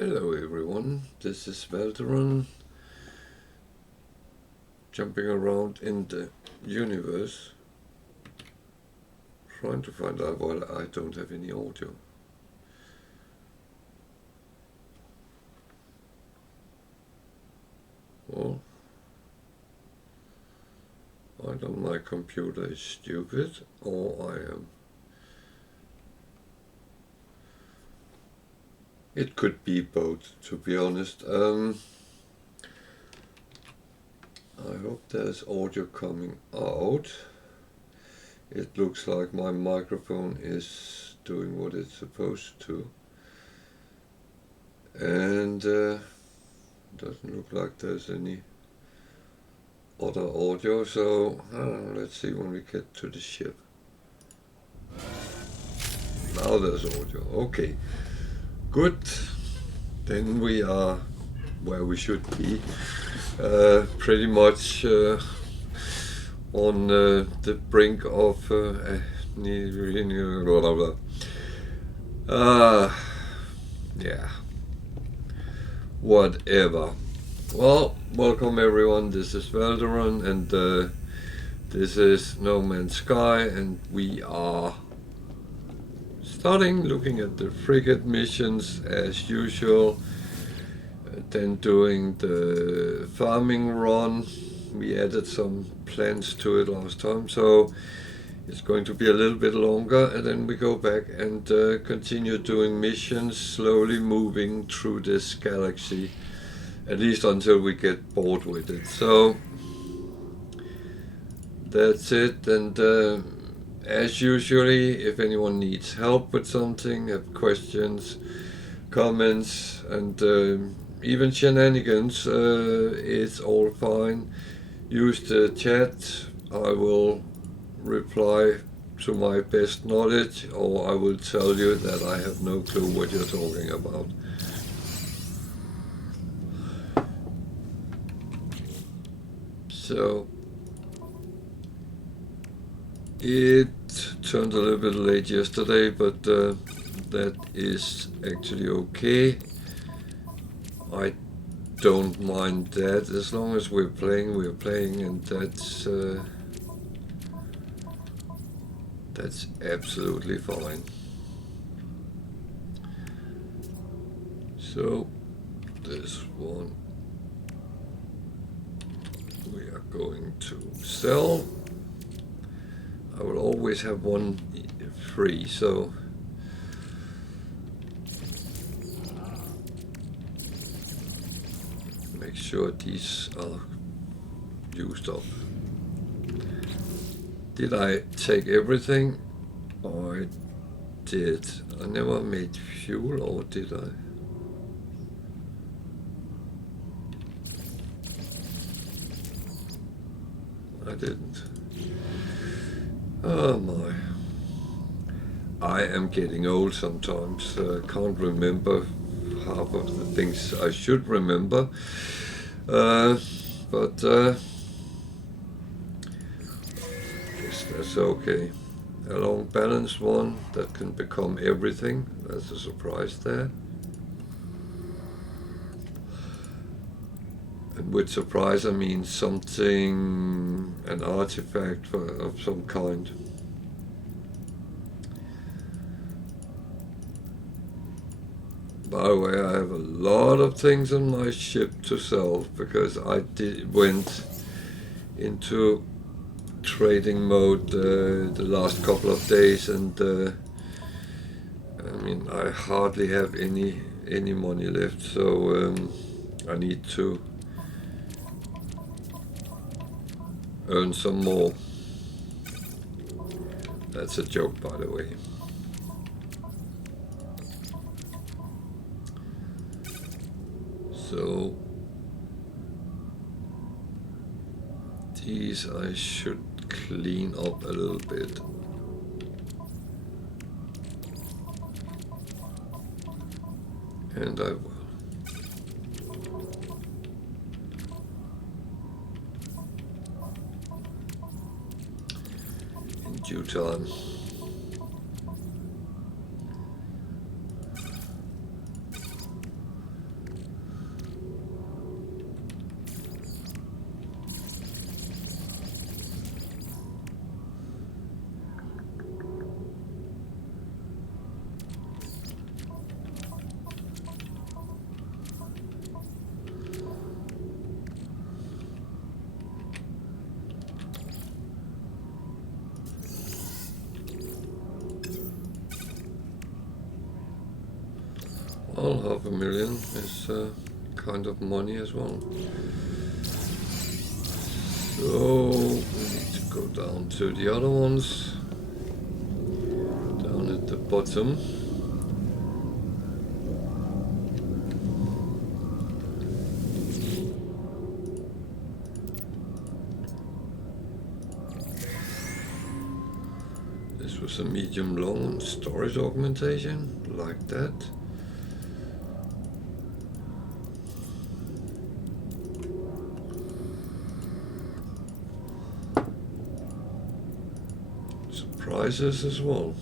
Hello everyone, this is Valderon, jumping around in the universe, trying to find out why I don't have any audio. Well, either my computer is stupid or I am. It could be both, to be honest. I hope there's audio coming out. It looks like my microphone is doing what it's supposed to. And doesn't look like there's any other audio, so let's see when we get to the ship. Now there's audio. Okay. Good, then we are where we should be, pretty much on the brink of yeah, whatever. Well, welcome everyone, this is Valderon and this is No Man's Sky, and we are starting looking at the frigate missions as usual, then doing the farming run. We added some plants to it last time, so it's going to be a little bit longer, and then we go back and continue doing missions, slowly moving through this galaxy, at least until we get bored with it. So that's it, and as usually, if anyone needs help with something, have questions, comments, and even shenanigans, it's all fine. Use the chat. I will reply to my best knowledge, or I will tell you that I have no clue what you're talking about. So it turned a little bit late yesterday, but that is actually okay. I don't mind that, as long as we're playing, and that's absolutely fine. So this one we are going to sell. I will always have one free, so make sure these are used up. Did I take everything? I did. I never made fuel, or did I? I didn't. Oh my. I am getting old sometimes. Can't remember half of the things I should remember. But guess that's okay. A long balanced one that can become everything. That's a surprise there. And with surprise I mean something, an artifact of some kind. By the way, I have a lot of things on my ship to sell, because I went into trading mode the last couple of days, and I mean, I hardly have any money left, so I need to earn some more. That's a joke, by the way. So these I should clean up a little bit. And I will. In due time. Well, 500,000 is kind of money as well. So we need to go down to the other ones, down at the bottom. This was a medium long storage augmentation, like that. Surprises as well.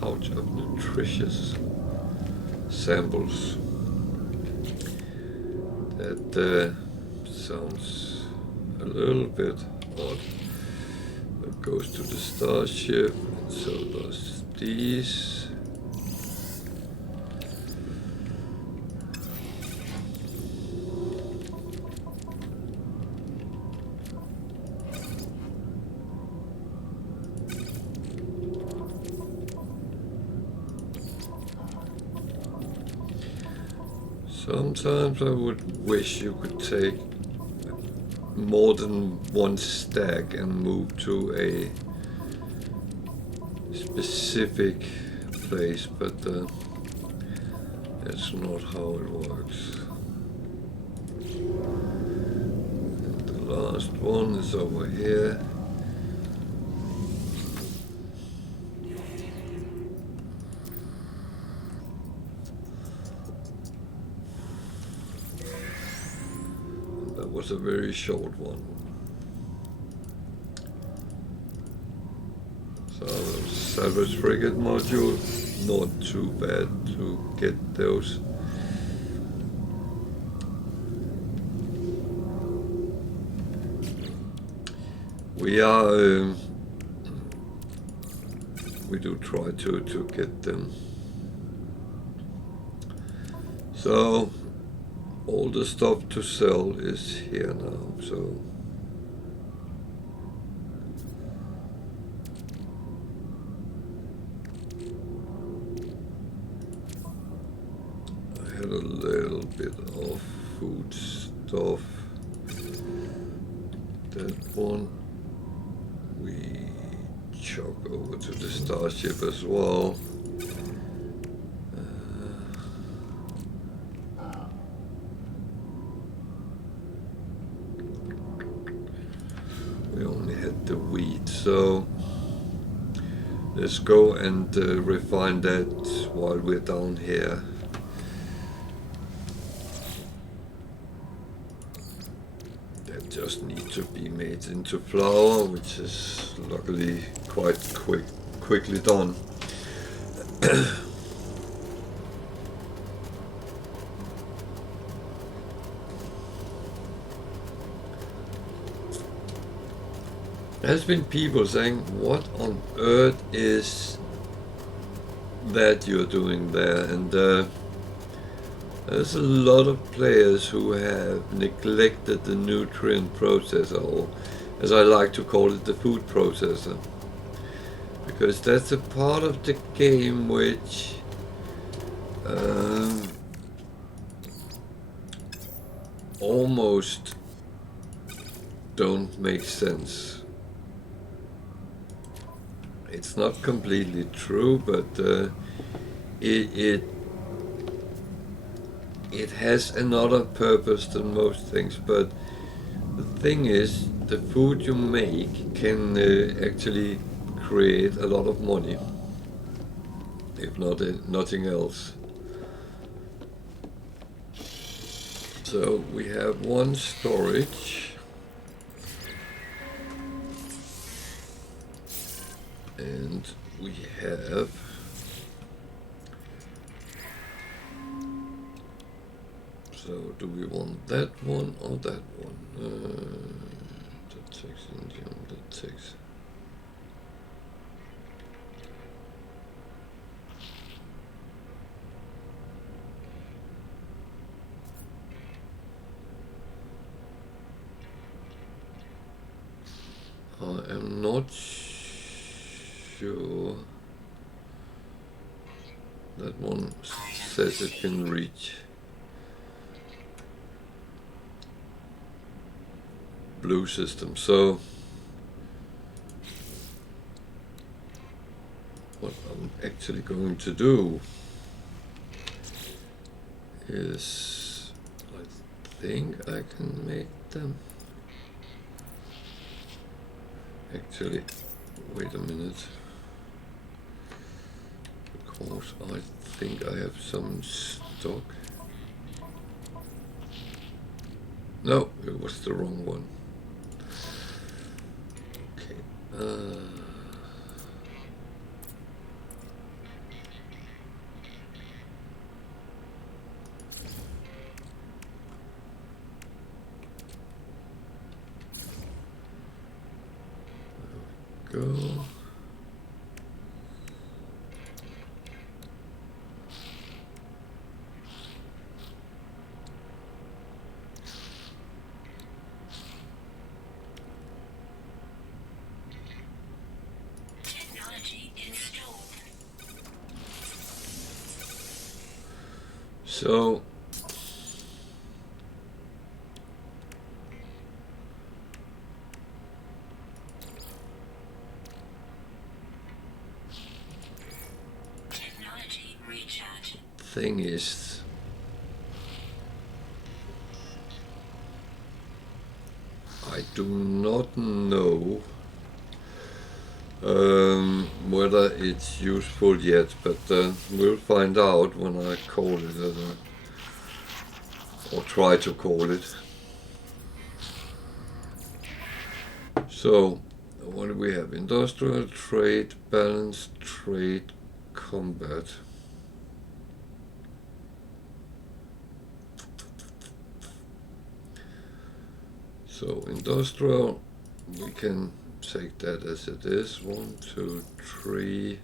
Pouch of nutritious samples. That sounds a little bit odd. It goes to the starship, and so does these. Sometimes I would wish you could take more than one stack and move to a specific place, but that's not how it works. And the last one is over here. That was a very short one. So the salvage frigate module, not too bad to get those. We do try to get them. So all the stuff to sell is here now, so I had a little bit of food stuff. That one we chuck over to the starship as well. We only had the wheat, so let's go and refine that while we're down here. That just needs to be made into flour, which is luckily quite quickly done. There's been people saying, what on earth is that you're doing there? And there's a lot of players who have neglected the nutrient processor, or as I like to call it, the food processor. Because that's a part of the game which almost don't make sense. It's not completely true, but it has another purpose than most things. But the thing is, the food you make can actually create a lot of money, if not nothing else. So we have one storage. And we have so do we want that one or that one? That takes Indian, that takes I'm not sure. That one says it can reach blue system. So what I'm actually going to do is, I think I can make them. Actually, wait a minute, because I think I have some stock. No, it was the wrong one. Okay. Go. So thing is, I do not know whether it's useful yet, but we'll find out when I call it, or try to call it. So, what do we have? Industrial, trade, balance, trade, combat. So, industrial, we can take that as it is. 1, 2, 3.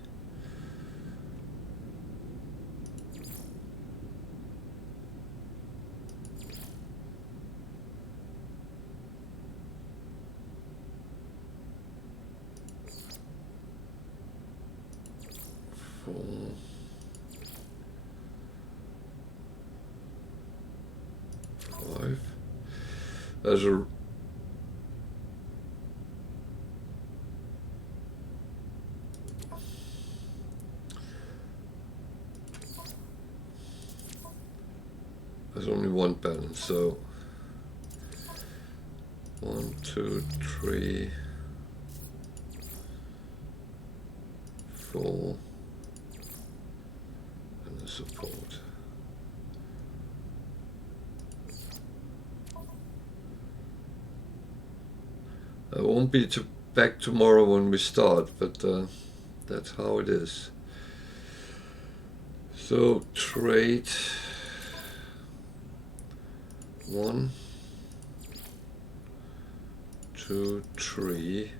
There's only one balance, so 1, 2, 3, 4, and the support. I won't be back tomorrow when we start, but that's how it is. So trade 1, 2, 3.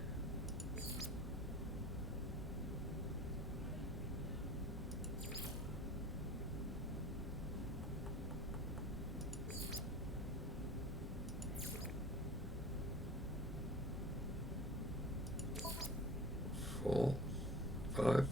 Four, 5.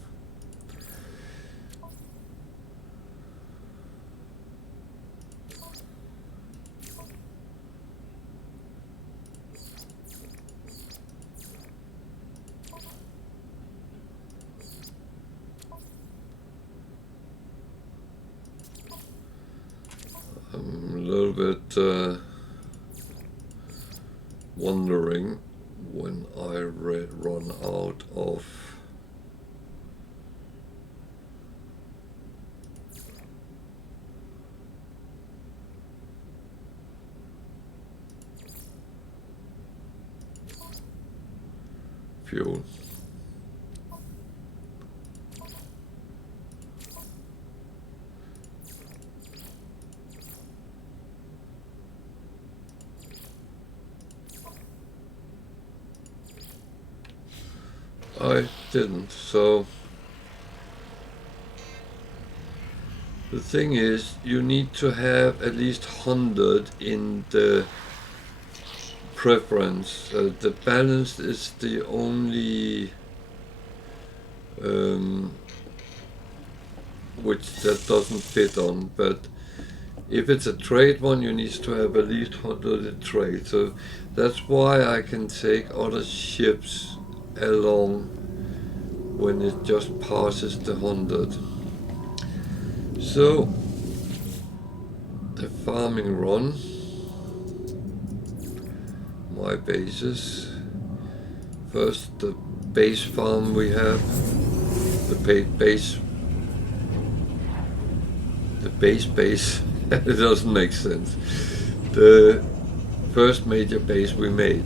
I'm a little bit wondering when I run out of fuel. I didn't, so the thing is, you need to have at least 100 in the preference. The balanced is the only which that doesn't fit on, but if it's a trade one, you need to have at least 100 trade. So that's why I can take other ships along when it just passes the 100. So the farming run, my bases. First the base farm we have, the base. It doesn't make sense. The first major base we made.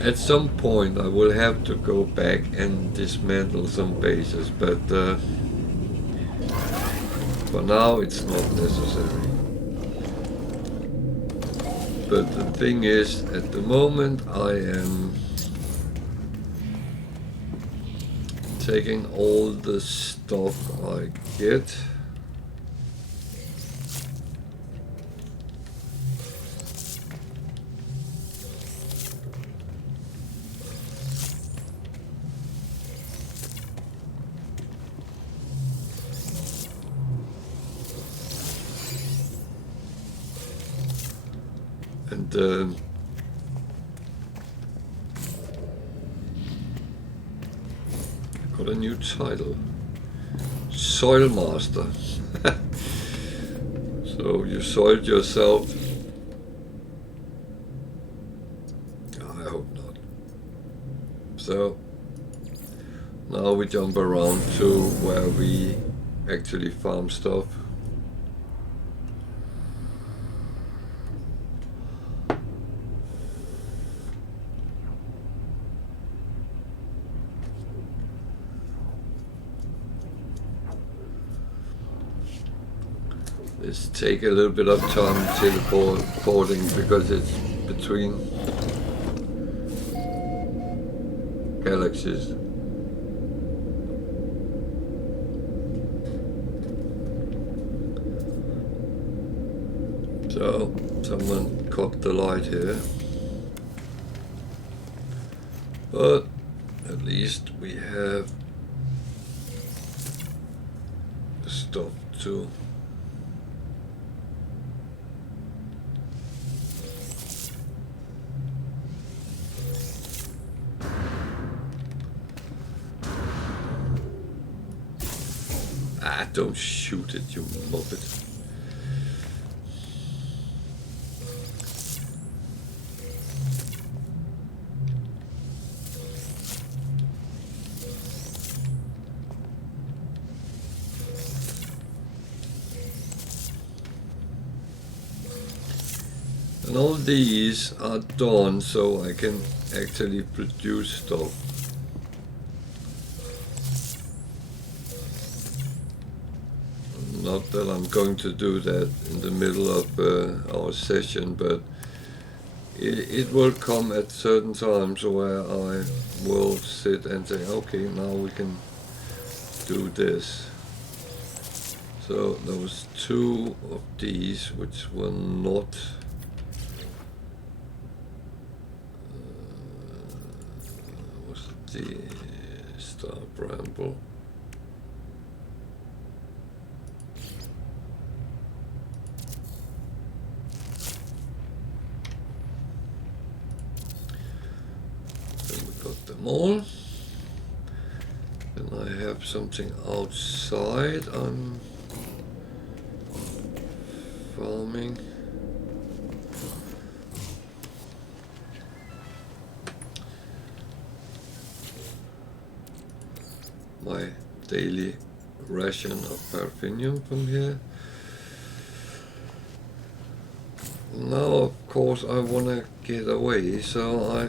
At some point I will have to go back and dismantle some bases, but for now it's not necessary. But the thing is, at the moment I am taking all the stuff I get. And got a new title, Soil Master. So you soiled yourself? I hope not. So now we jump around to where we actually farm stuff. Let's take a little bit of time teleporting because it's between galaxies. So someone cut the light here, but at least we have the stuff too. Don't shoot it, you muppet. And all these are done so I can actually produce stuff. Not that I'm going to do that in the middle of our session, but it will come at certain times where I will sit and say, okay, now we can do this. So there was 2 of these which were not was the Star Bramble. More. And I have something outside I'm farming. My daily ration of parfinium from here. Now of course I want to get away, so I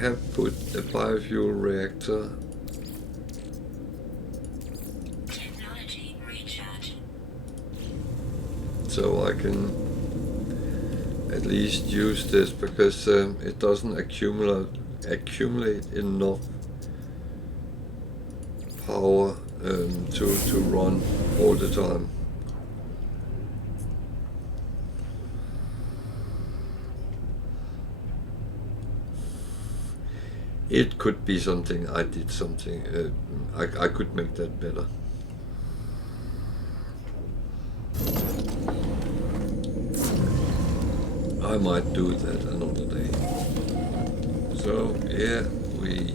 have put a biofuel reactor. Technology recharge. So I can at least use this because it doesn't accumulate enough power to run all the time. it could be something I did something. I could make that better. I might do that another day. So yeah, we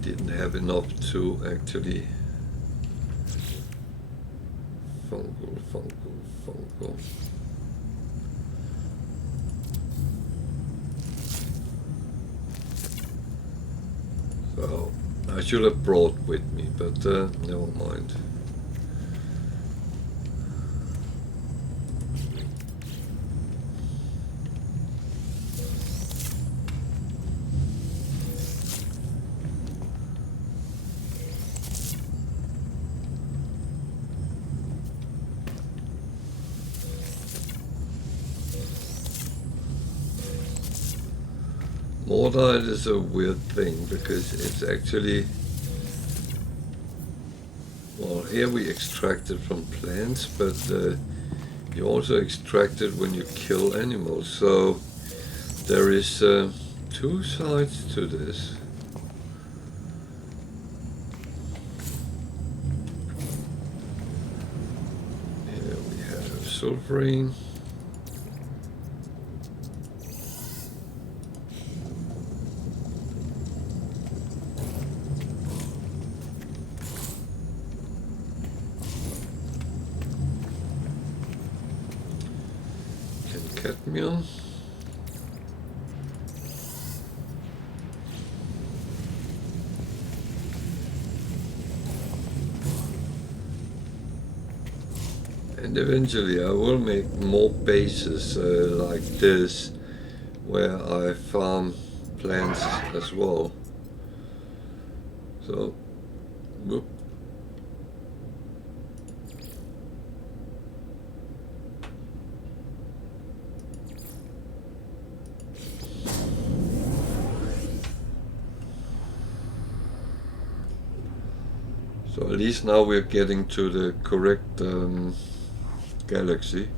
didn't have enough to actually fungal. So I should have brought with me, but never mind. Mortite is a weird thing because it's actually, well, here we extract it from plants, but you also extract it when you kill animals. So there is two sides to this. Here we have sulfurine. Cadmium. And eventually I will make more bases like this, where I farm plants as well. So, whoop. So at least now we're getting to the correct galaxy.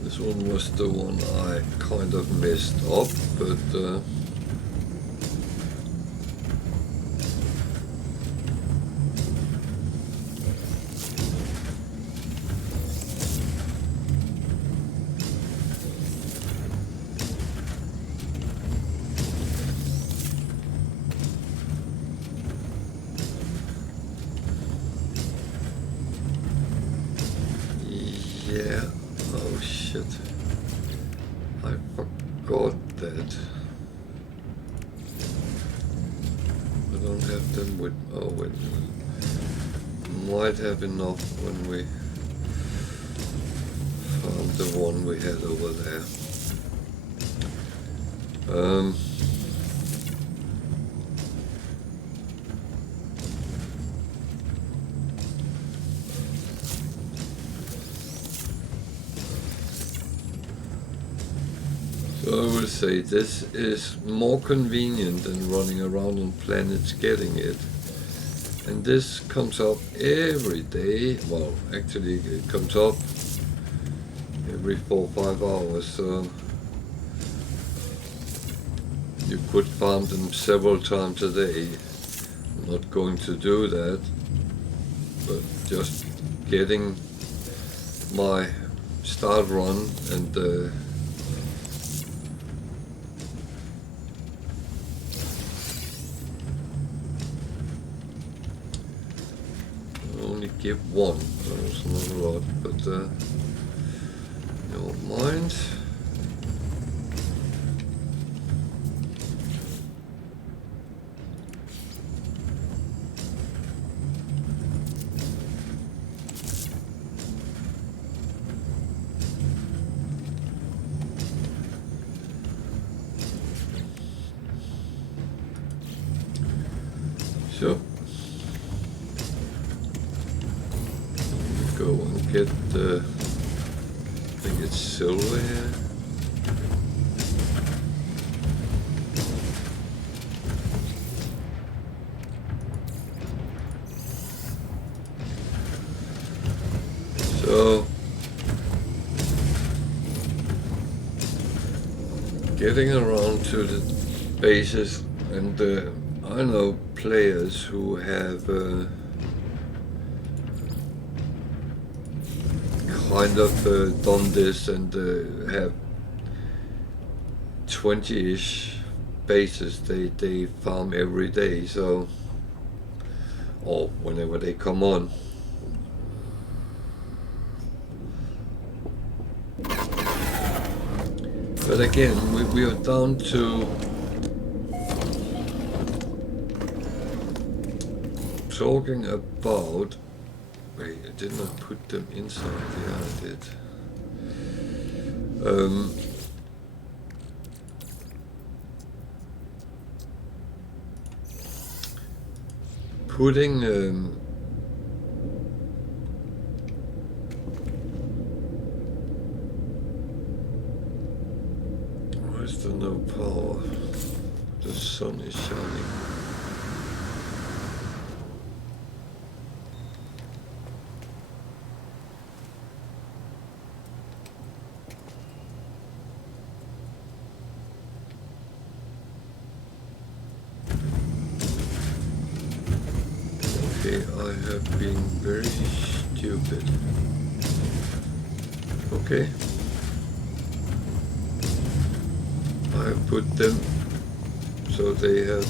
This one was the one I kind of messed up, but yeah, oh shit, I forgot that. I don't have them with, oh wait, might have enough when we found the one we had over there. So I will say this is more convenient than running around on planets getting it. And this comes up every day. Well, actually it comes up every 4 or 5 hours. So you could farm them several times a day. I'm not going to do that, but just getting my start run and give one, so it's not a lot, but never mind. So get the, I think it's silver here. So getting around to the bases, and I know players who have kind of done this and have 20-ish bases they farm every day, so, or whenever they come on. But again, we are down to talking about. Wait, I did not put them inside. Yeah, I did. Putting why is there no power? The sun is shining. Okay, I have been very stupid. Okay. I put them so they have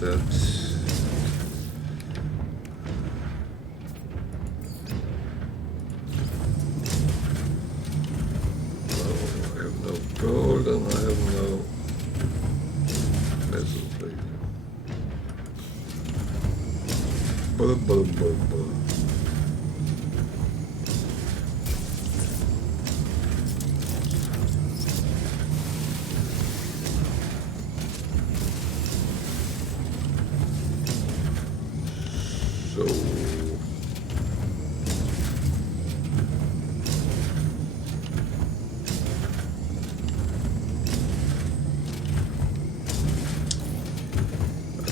that. I have no gold and I have no metal plate. So I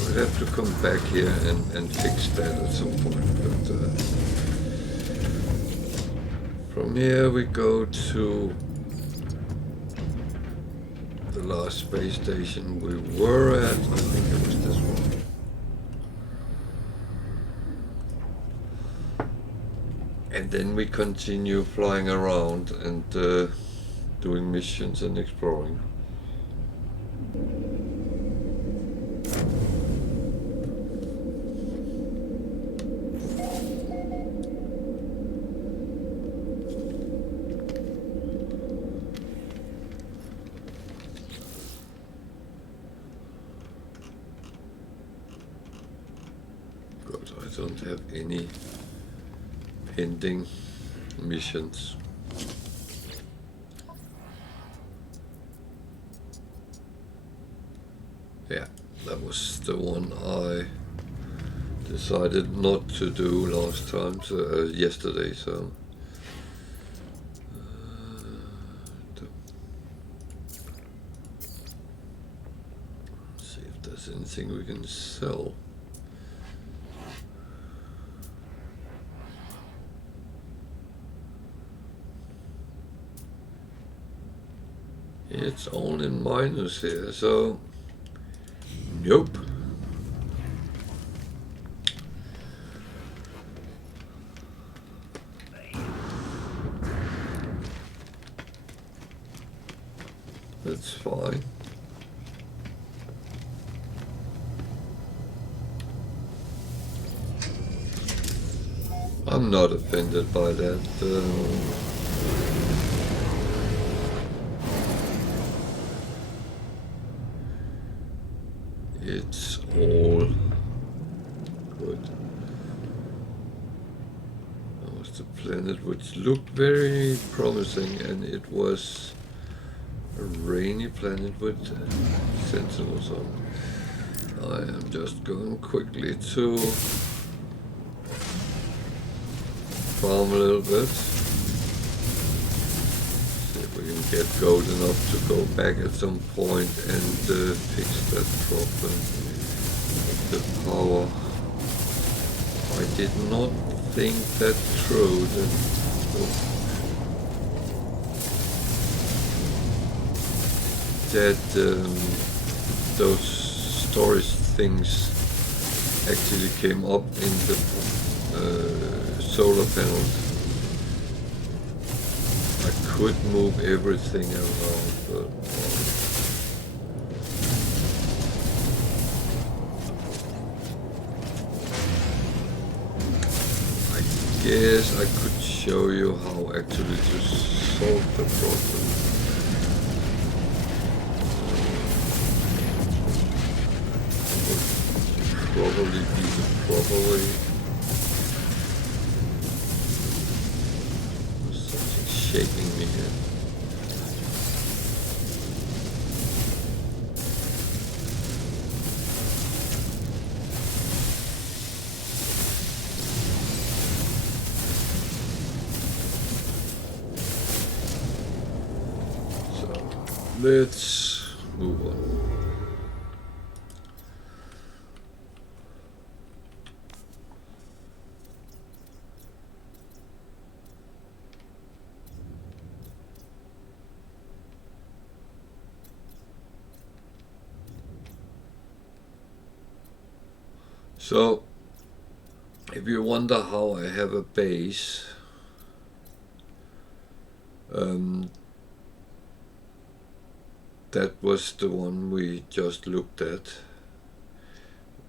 would have to come back here and fix that at some point, but from here we go to the last space station we were at. I think it was this one. And then we continue flying around and doing missions and exploring. God, I don't have any pending missions. Yeah, that was the one I decided not to do last time, so yesterday. So let's see if there's anything we can sell. It's all in minus here, so nope. That's fine. I'm not offended by that. It's all good. That was the planet which looked very promising, and it was a rainy planet with sentinels on. I am just going quickly to farm a little bit. See if we can get gold enough to go back at some point and fix that problem. The power. I did not think that through. That those storage things actually came up in the solar panels. I could move everything around, but I guess I could show you how actually to solve the problem. Probably be the proper way. There's something shaking me here. So let's move on. So, if you wonder how I have a base, that was the one we just looked at,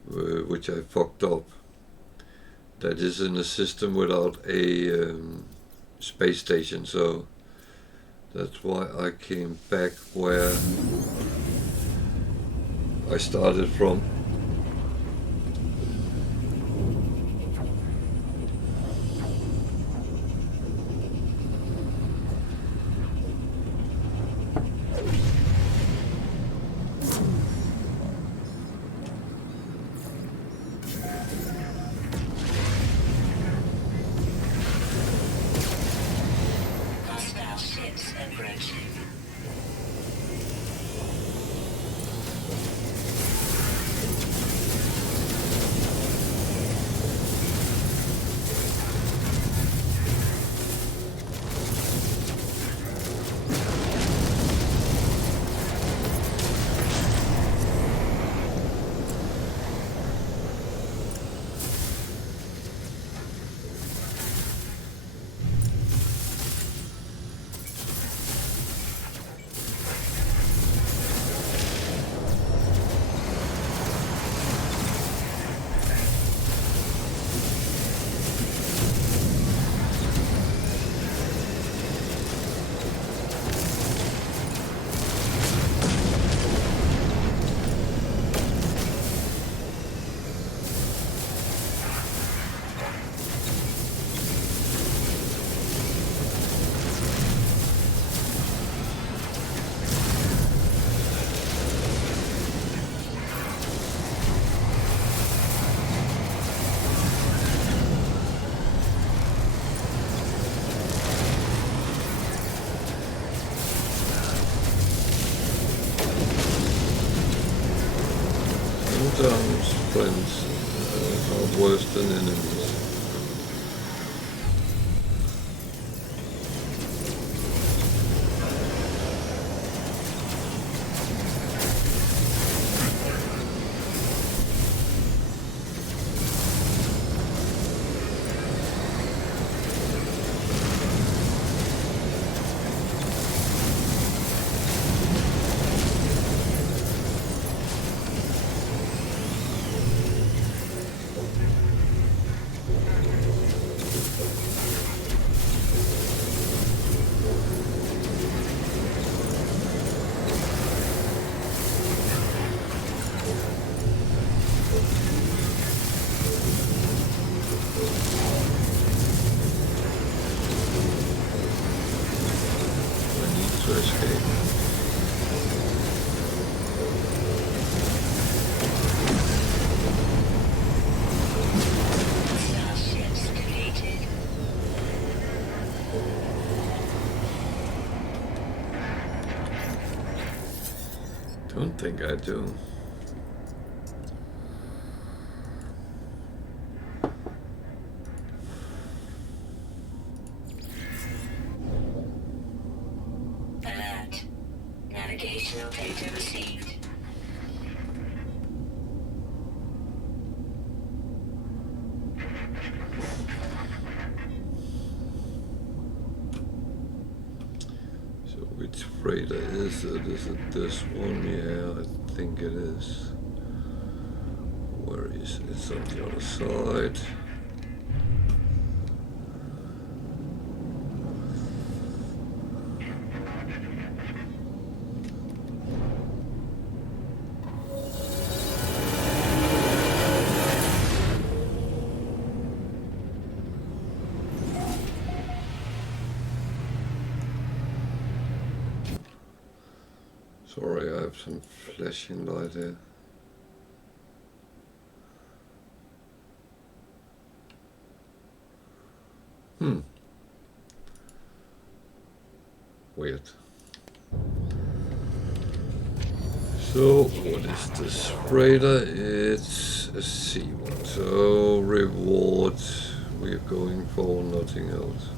which I fucked up. That is in a system without a space station, so that's why I came back where I started from. Sometimes friends are worse than enemies. escape. Starships deleted. Don't think I do. Alert. Navigational data received. So which freighter is it? Is it this one? Yeah, I think it is. Where is it? It's on the other side. Sorry, I have some flashing light here. Weird. So, what is this freighter? It's a C1. So, reward. We're going for nothing else.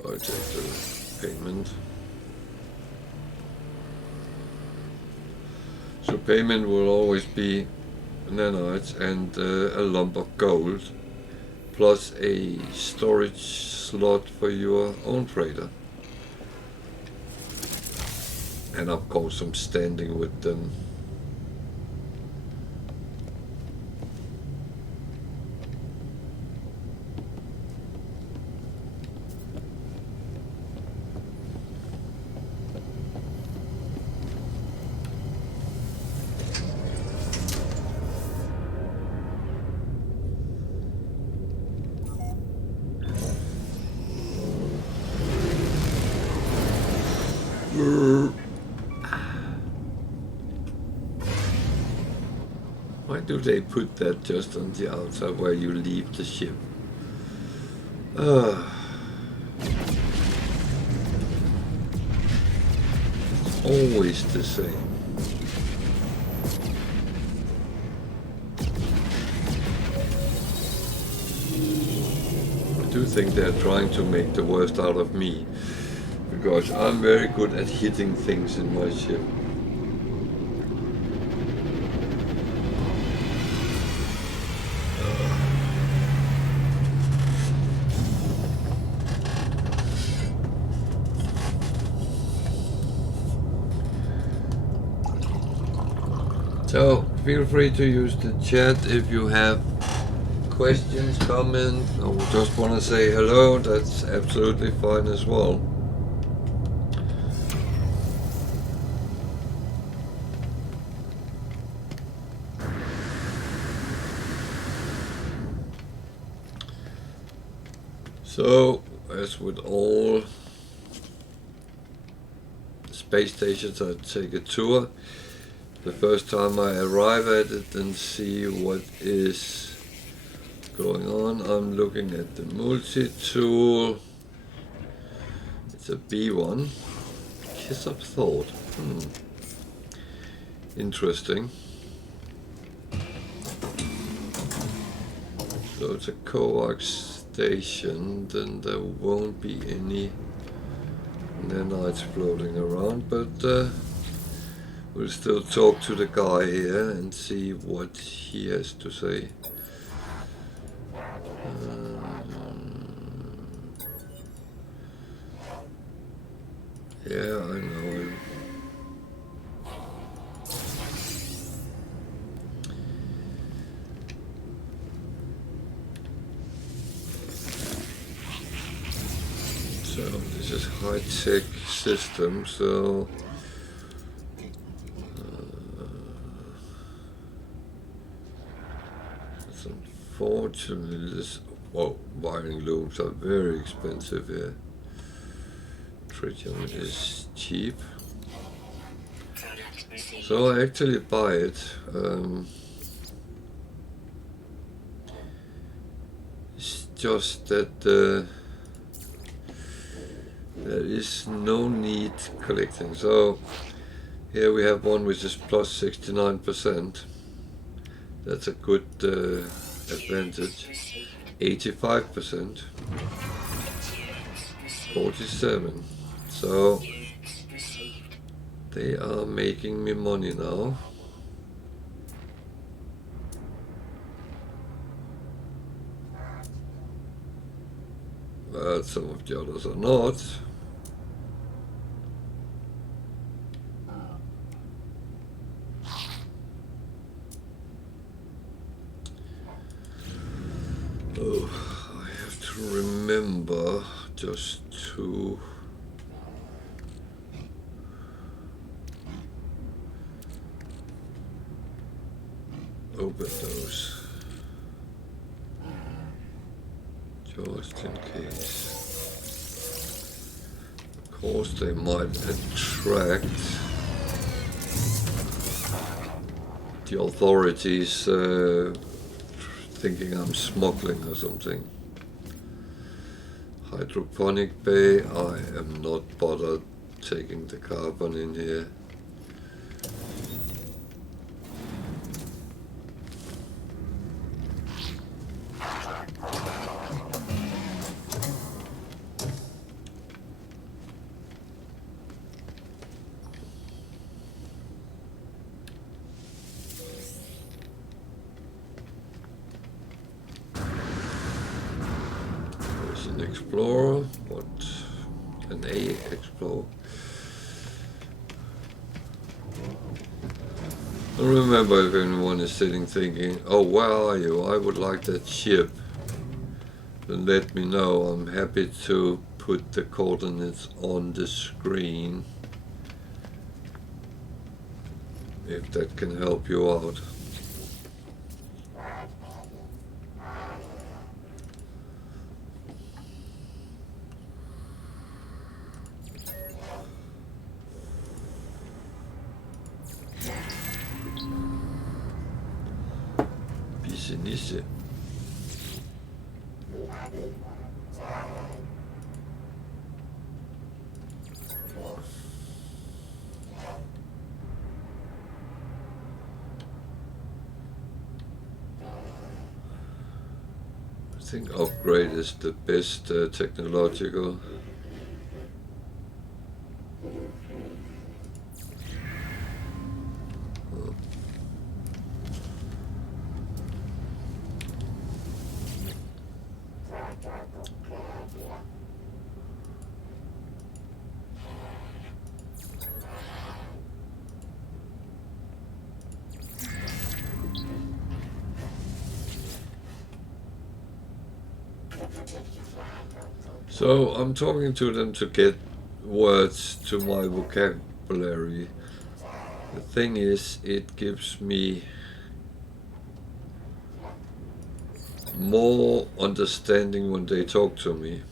I take the payment. So payment will always be nanites and a lump of gold plus a storage slot for your own freighter. And of course I'm standing with them. Why do they put that just on the outside where you leave the ship? It's always the same. I do think they're trying to make the worst out of me, because I'm very good at hitting things in my ship. So feel free to use the chat if you have questions, comments, or just want to say hello. That's absolutely fine as well. So, as with all space stations, I take a tour the first time I arrive at it and see what is going on. I'm looking at the multi-tool. It's a B1. Kiss of thought. Interesting. So it's a coax station, then there won't be any nanites floating around, but we'll still talk to the guy here and see what he has to say. Yeah, I know him. This is high-tech system, so it's unfortunately this. Whoa, wiring looms are very expensive here. Tritium is cheap, Product received. so I actually buy it. It's just that there is no need collecting. So here we have one which is plus 69%. That's a good advantage. Received. 85%, Units received. 47. So Units received. they are making me money now. But some of the others are not. Oh, I have to remember just to open those just in case. Of course, they might attract the authorities thinking I'm smuggling or something. Hydroponic bay, I am not bothered taking the carbon in here. There's an Explorer, what? An A Explorer. I remember if anyone is sitting thinking, oh, where are you? I would like that ship. Then let me know. I'm happy to put the coordinates on the screen if that can help you out. Business. I think upgrade is the best technological. So I'm talking to them to get words to my vocabulary. The thing is, it gives me more understanding when they talk to me.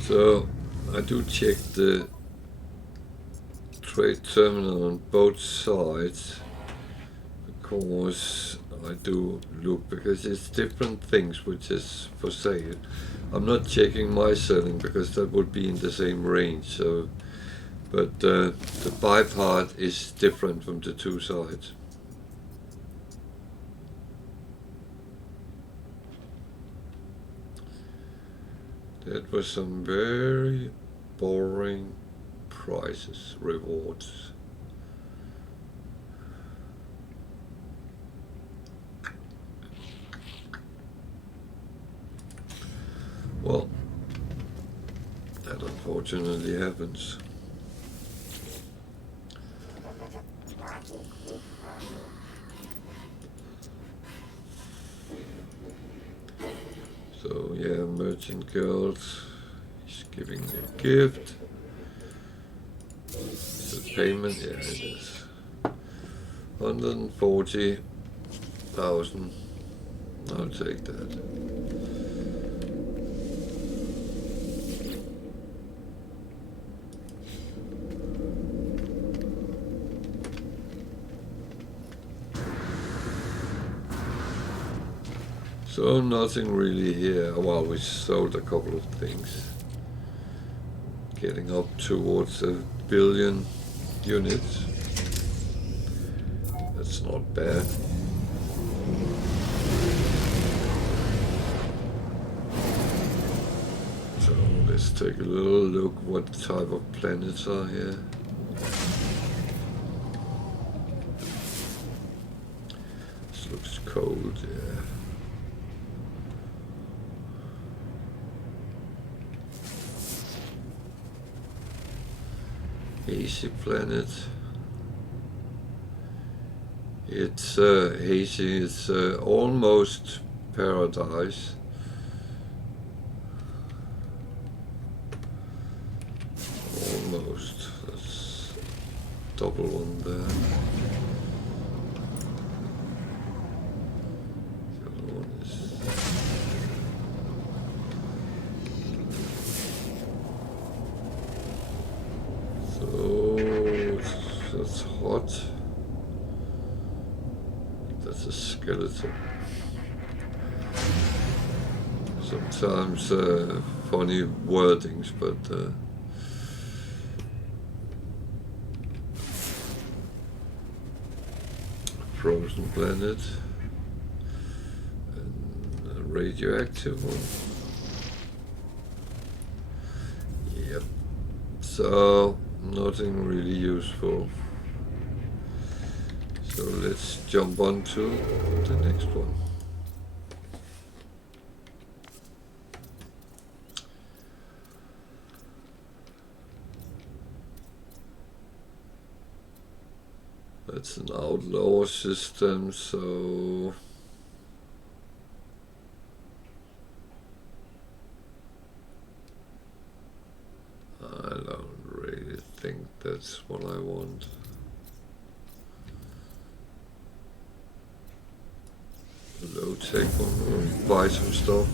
So I do check the trade terminal on both sides, because I do look, because it's different things which is for sale. I'm not checking my selling because that would be in the same range. So, but the buy part is different from the two sides. That was some very boring prices, rewards. Well, that unfortunately happens. merchant guild. He's giving me a gift. Is it payment? Yeah, it is. 140,000. I'll take that. So nothing really here. Well, we sold a couple of things. Getting up towards 1 billion units. That's not bad. So let's take a little look what type of planets are here. This looks cold, yeah. Hazy planet. It's hazy, it's almost paradise. Almost. That's double one there. The other one is. So that's hot. That's a skeleton. Sometimes funny wordings, but frozen planet and a radioactive one. Yep. So nothing really useful. So let's jump on to the next one. It's an outlaw system, so I don't really think that's what I want. Low tech one, or buy some stuff.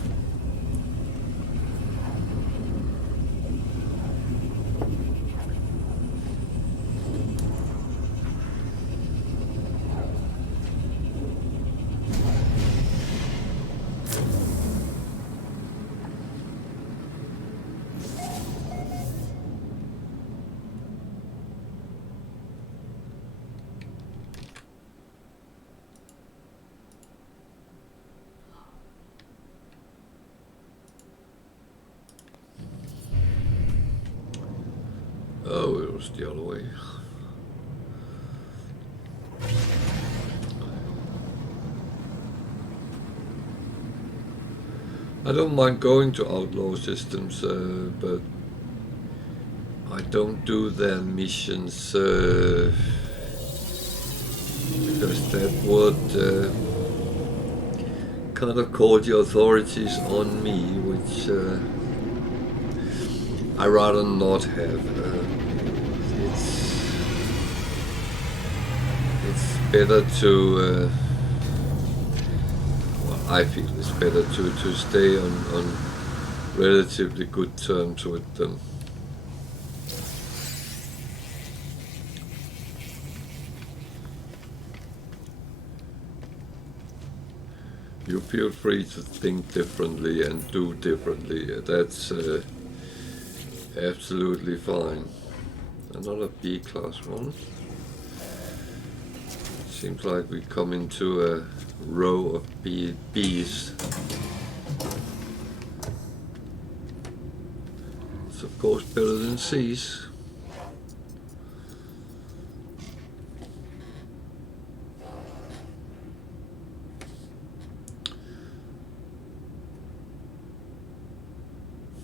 Oh, it was the other way. I don't mind going to outlaw systems, but I don't do their missions because that would kind of call the authorities on me, which I rather not have. It's better to. I feel it's better to stay on relatively good terms with them. You feel free to think differently and do differently. That's absolutely fine. Another B-class one. Seems like we come into a row of Bs. It's of course better than Cs.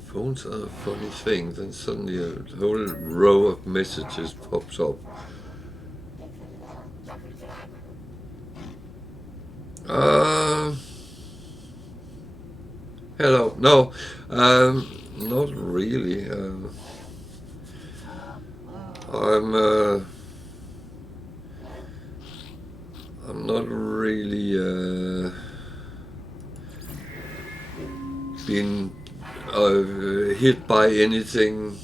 Phones are a funny thing, then suddenly a whole row of messages pops up. Hello. No, not really. I'm I'm not really been hit by anything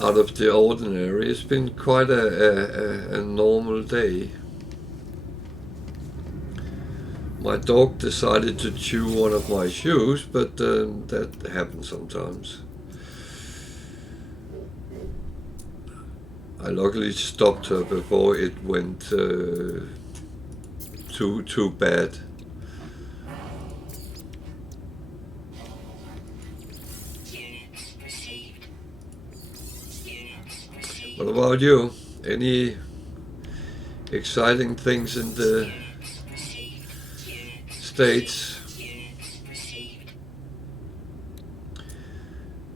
out of the ordinary. It's been quite a normal day. My dog decided to chew one of my shoes, but that happens sometimes. I luckily stopped her before it went too bad. What about you? Any exciting things in the States?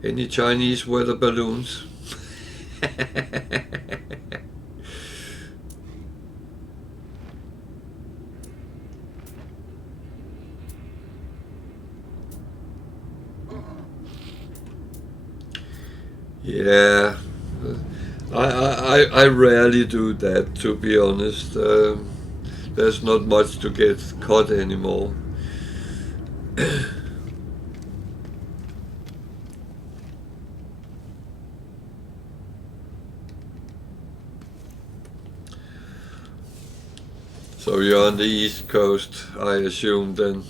Any Chinese weather balloons? Yeah, I rarely do that, to be honest. There's not much to get caught anymore. So you're on the East Coast, I assume, then.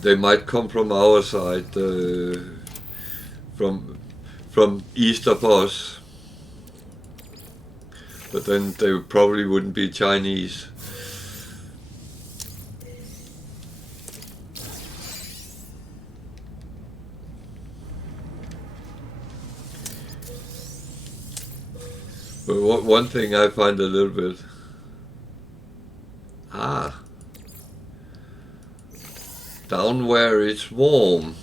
They might come from our side, from east of us, but then they probably wouldn't be Chinese. But one thing I find a little bit down where it's warm.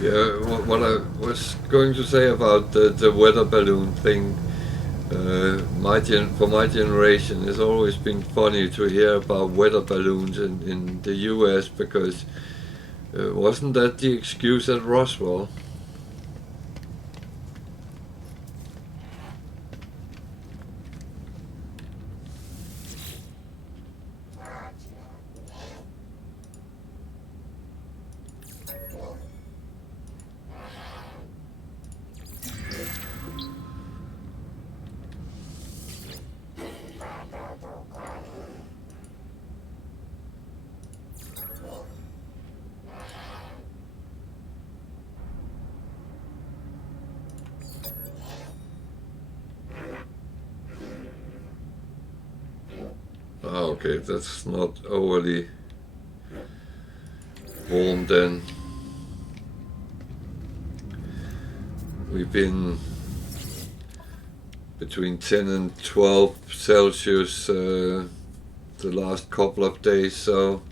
Yeah, what I was going to say about the weather balloon thing, for my generation, it's always been funny to hear about weather balloons in the US, because wasn't that the excuse at Roswell? Ah, okay, that's not overly warm then. We've been between 10 and 12 Celsius the last couple of days, so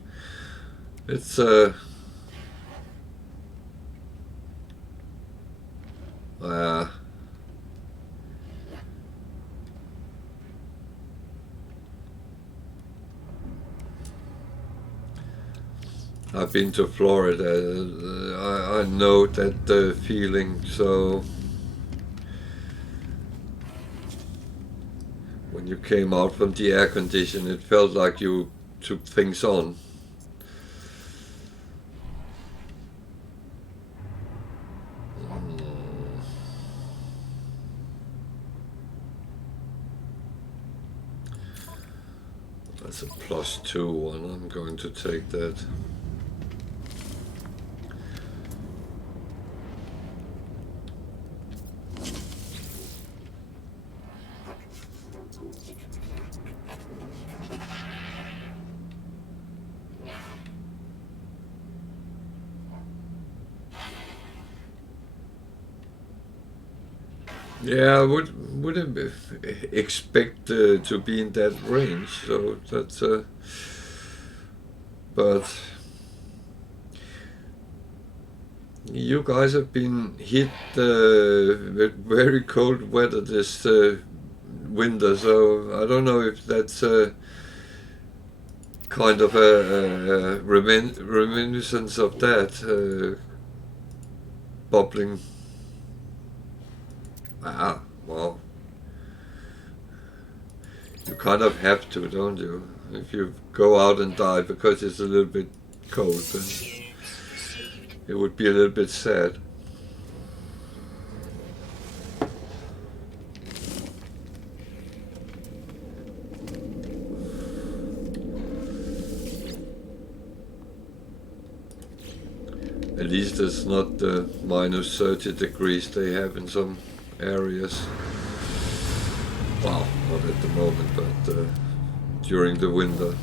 it's I've been to Florida. I know that feeling. So when you came out from the air condition, it felt like you took things on. That's a +2 one. I'm going to take that. Yeah, I wouldn't expect to be in that range. So that's but you guys have been hit with very cold weather this winter. So I don't know if that's kind of a reminiscence of that bubbling. Well, you kind of have to, don't you? If you go out and die because it's a little bit cold, then it would be a little bit sad. At least it's not the minus 30 degrees they have in some areas. Well, not at the moment, but during the winter.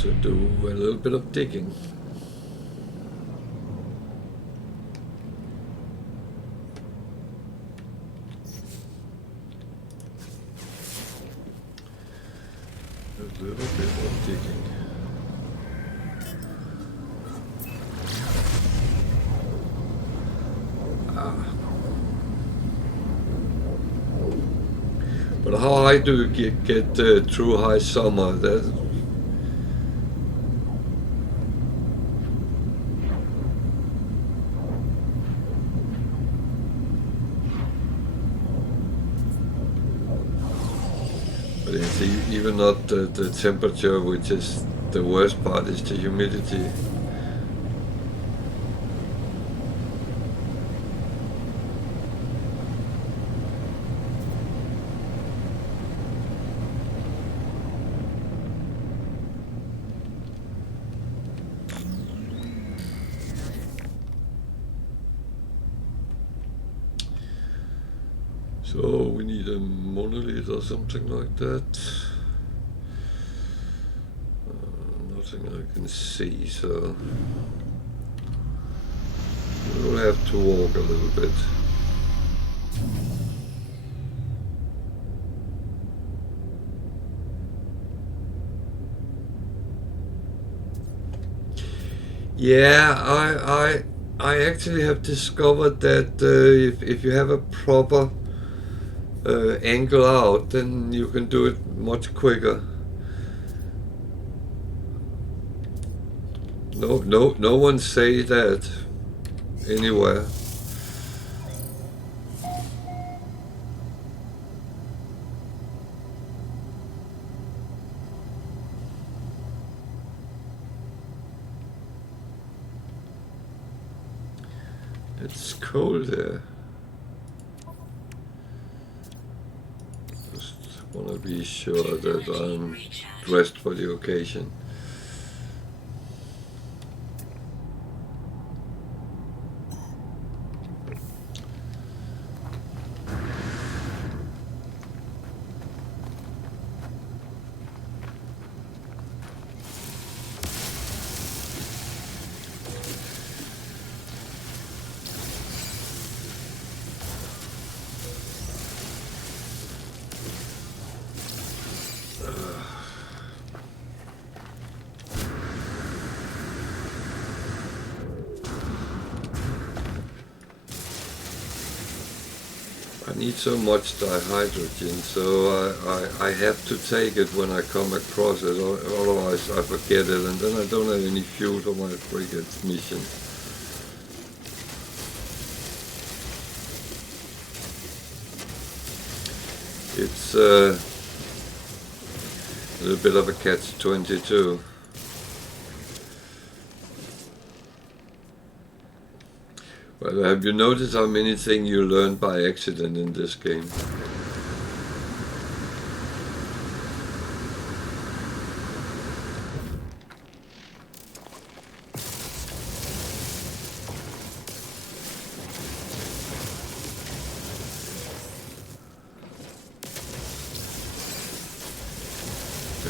To do a little bit of digging. A little bit of digging. But how high do you get through high summer? It's even not the temperature, which is the worst part, is the humidity. So we need a monolith or something like that. Nothing I can see, so we'll have to walk a little bit. Yeah, I actually have discovered that if you have a proper angle out, then you can do it much quicker. No one say that anywhere. It's cold there. Just want to be sure that I'm dressed for the occasion. I need so much dihydrogen, so I have to take it when I come across it, otherwise I forget it, and then I don't have any fuel for my frigate mission. It's a little bit of a catch-22. Well, have you noticed how many things you learn by accident in this game?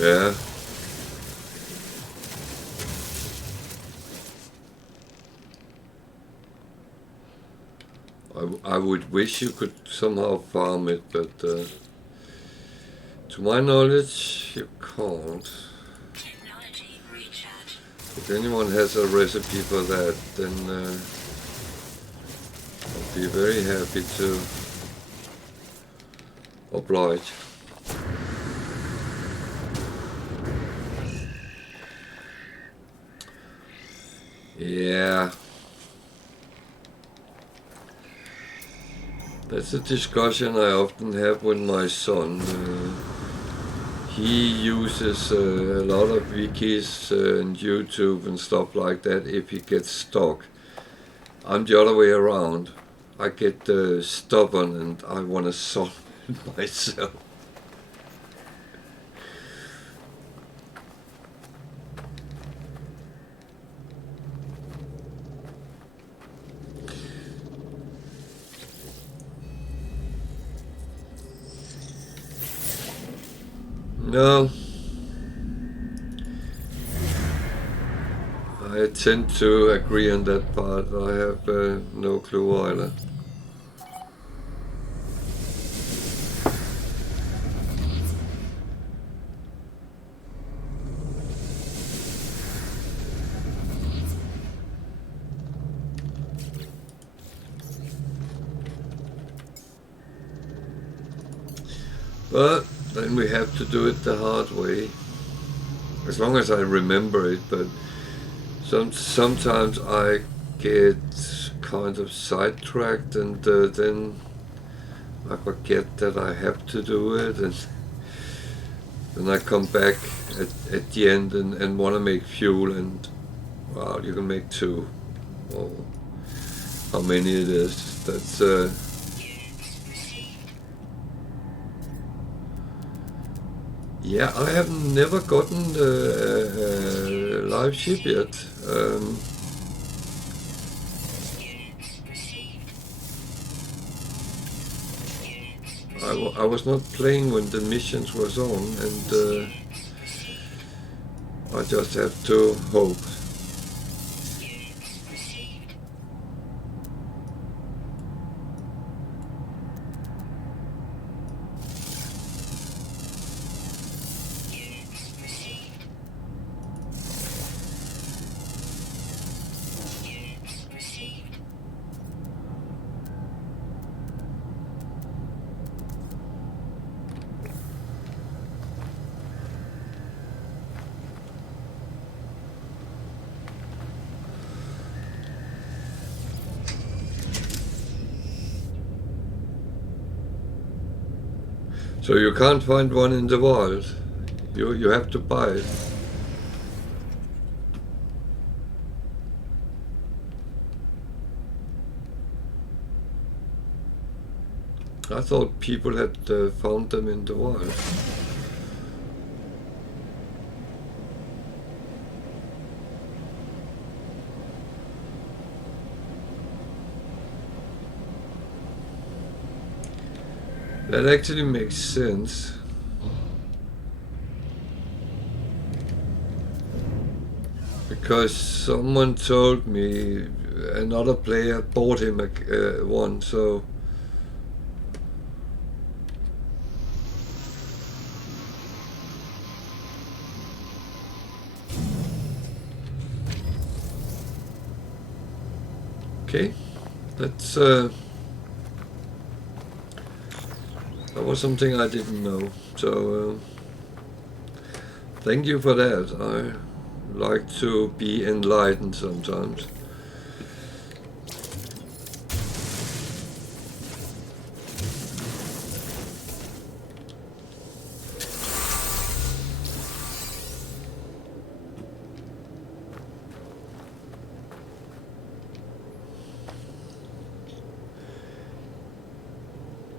Yeah. I would wish you could somehow farm it, but to my knowledge, you can't. If anyone has a recipe for that, then I'll be very happy to oblige. Yeah. That's a discussion I often have with my son. He uses a lot of wikis and YouTube and stuff like that if he gets stuck. I'm the other way around. I get stubborn and I want to solve it myself. No, I tend to agree on that part. I have no clue either. But then we have to do it the hard way, as long as I remember it. But sometimes I get kind of sidetracked, and then I forget that I have to do it, and then I come back at the end and want to make fuel, and wow, you can make 2, or how many it is. That's yeah, I have never gotten a live ship yet. I was not playing when the missions was on, and I just have to hope. So you can't find one in the wild. You have to buy it. I thought people had found them in the wild. That actually makes sense. Because someone told me another player bought him one, so okay, that's that was something I didn't know, so thank you for that. I like to be enlightened sometimes.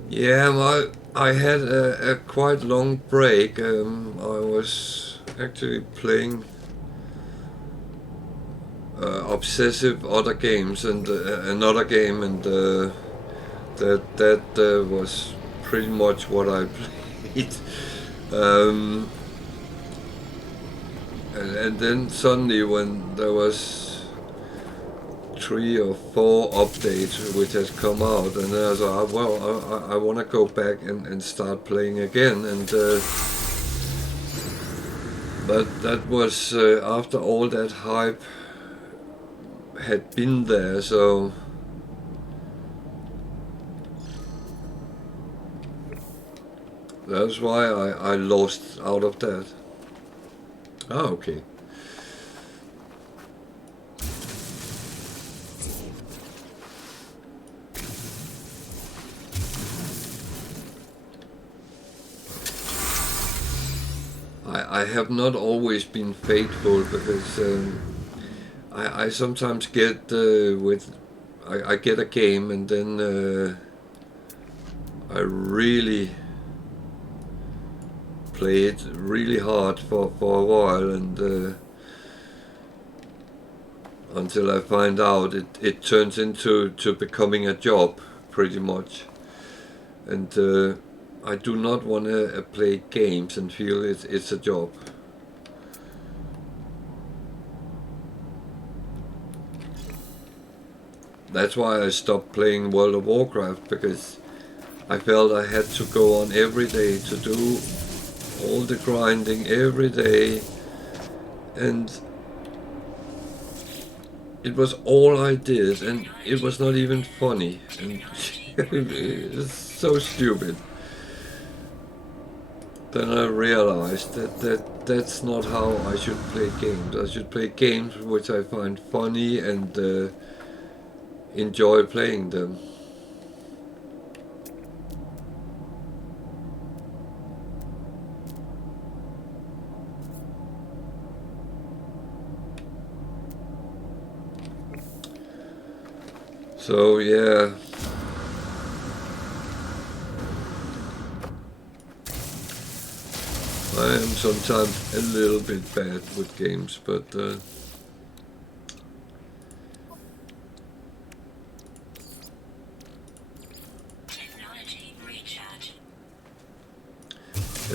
Yeah, I had a quite long break. I was actually playing obsessive other games and another game, and that was pretty much what I played. And then suddenly when there was 3 or 4 updates which has come out, and then I was like, well, I want to go back and start playing again, and but that was after all that hype had been there, so that's why I lost out of that. Ah, okay. I have not always been faithful because I sometimes get I get a game and then I really play it really hard for a while, and until I find out it turns into becoming a job pretty much, and I do not want to play games and feel it's a job. That's why I stopped playing World of Warcraft, because I felt I had to go on every day to do all the grinding every day, and it was all I did, and it was not even funny, and it's so stupid. Then I realized that's not how I should play games. I should play games which I find funny and enjoy playing them. So yeah, I am sometimes a little bit bad with games, but and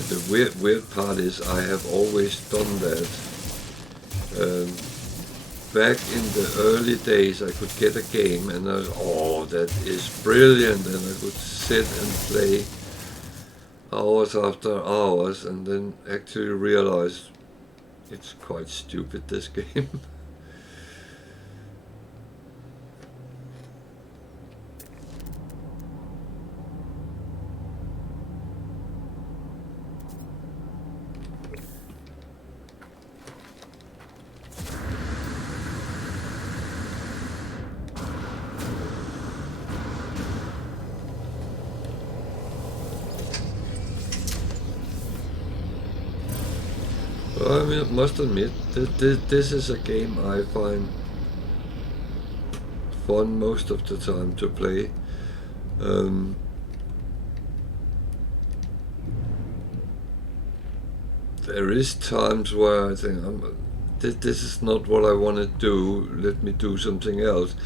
the weird part is I have always done that. Back in the early days, I could get a game and I was, oh, that is brilliant, and I could sit and play hours after hours, and then actually realize it's quite stupid, this game. I must admit that this is a game I find fun most of the time to play. There is times where I think this is not what I want to do. Let me do something else,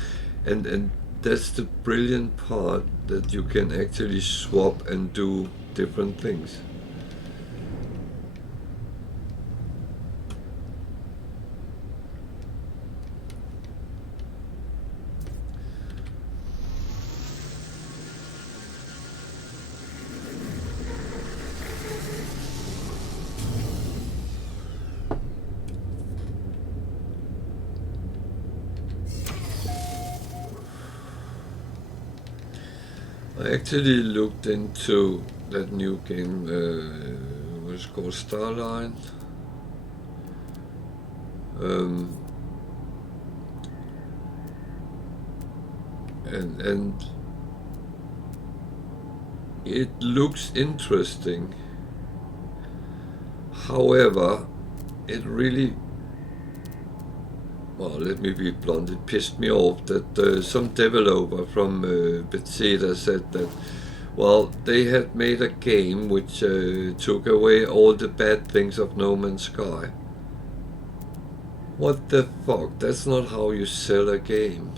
and that's the brilliant part, that you can actually swap and do different things. I actually looked into that new game, what's it called, Starline. And it looks interesting. However, it really, well, let me be blunt, it pissed me off that some developer from Bethesda said that, well, they had made a game which took away all the bad things of No Man's Sky. What the fuck? That's not how you sell a game.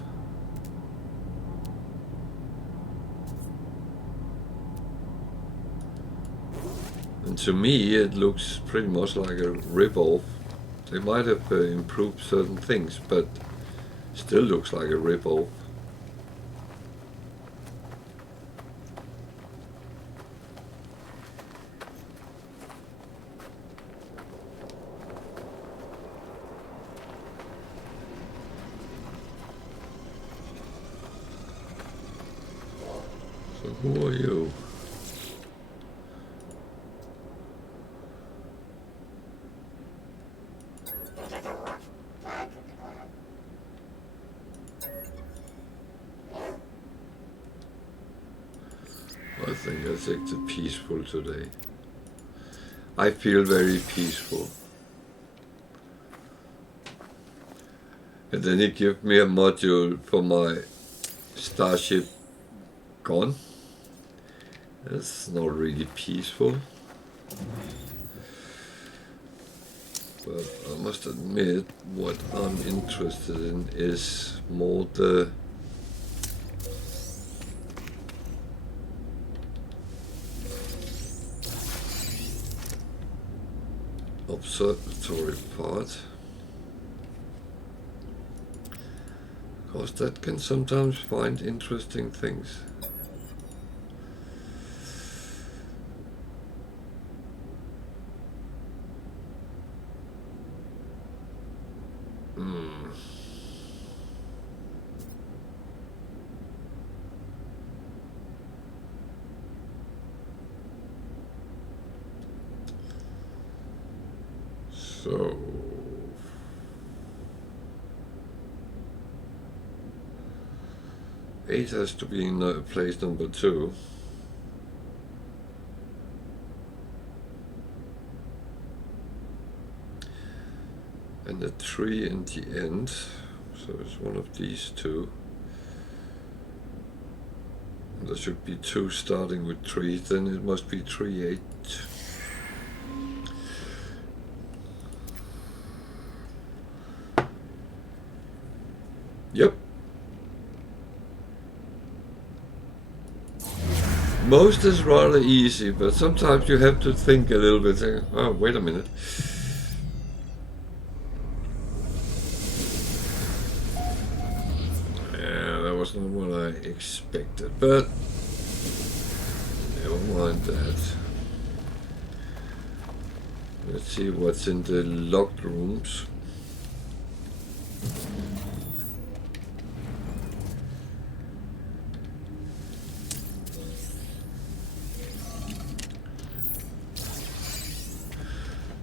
And to me, it looks pretty much like a rip-off. They might have improved certain things, but still looks like a rip-off. So who are you? I think I think it's peaceful today. I feel very peaceful. And then he gave me a module for my starship gone. That's not really peaceful. But I must admit, what I'm interested in is more the observatory part, because that can sometimes find interesting things. So, eight has to be in place number 2. And the 3 in the end, so it's one of these two. And there should be 2 starting with 3, then it must be 3, 8. Yep. Most is rather easy, but sometimes you have to think a little bit. Think, oh, wait a minute. Yeah, that was not what I expected, but never mind that. Let's see what's in the locked rooms.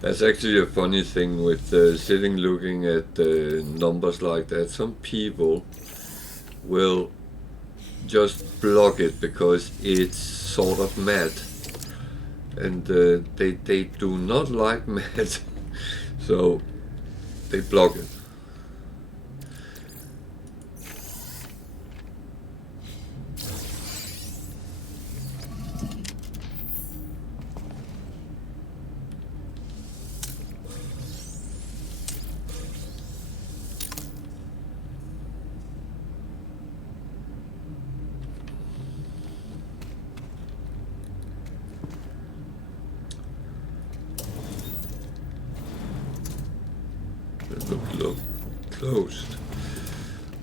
That's actually a funny thing with sitting looking at numbers like that. Some people will just block it because it's sort of mad. And they do not like mad, so they block it. Look, closed.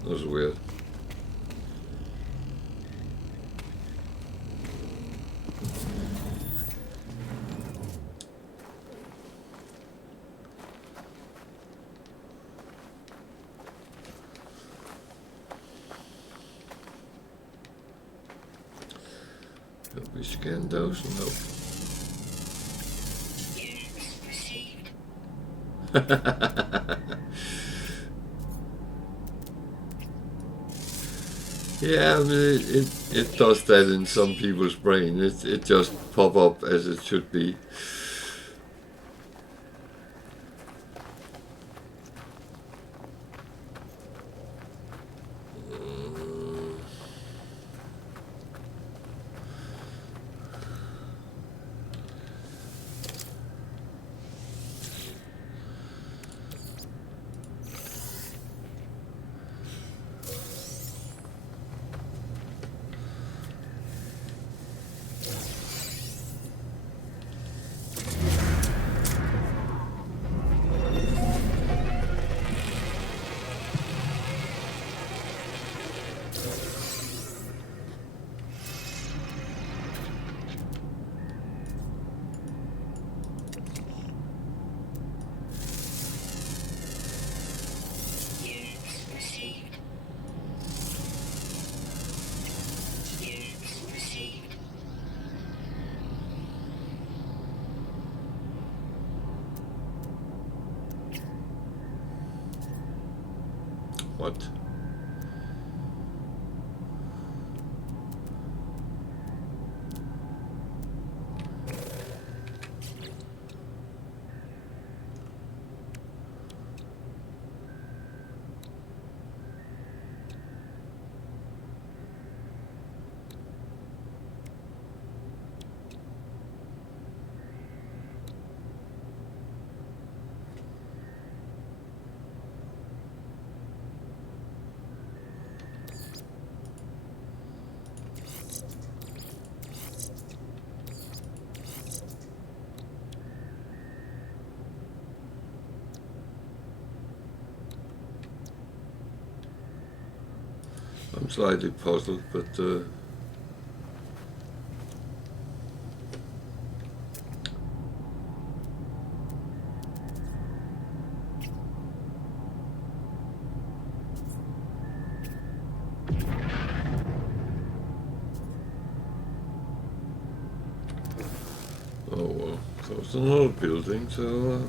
That was weird. Have we scanned those? Nope. Yeah, I mean, it does that in some people's brain. It just pop up as it should be. not. I'm slightly puzzled, but oh well, there's another building, so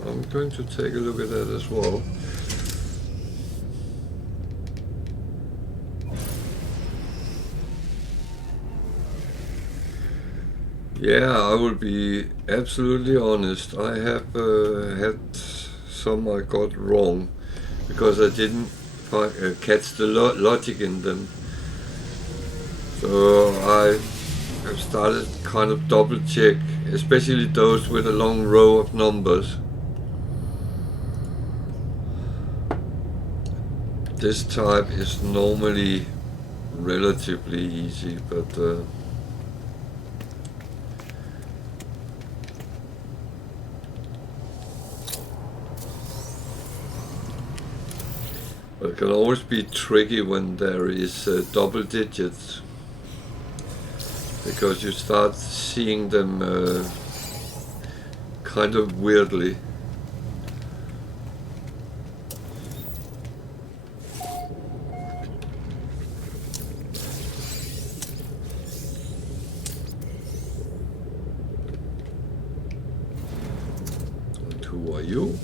I'm going to take a look at that as well. Yeah, I will be absolutely honest. I have had some I got wrong because I didn't catch the logic in them. So I have started kind of double check, especially those with a long row of numbers. This type is normally relatively easy, but it can always be tricky when there is double digits, because you start seeing them kind of weirdly. And who are you?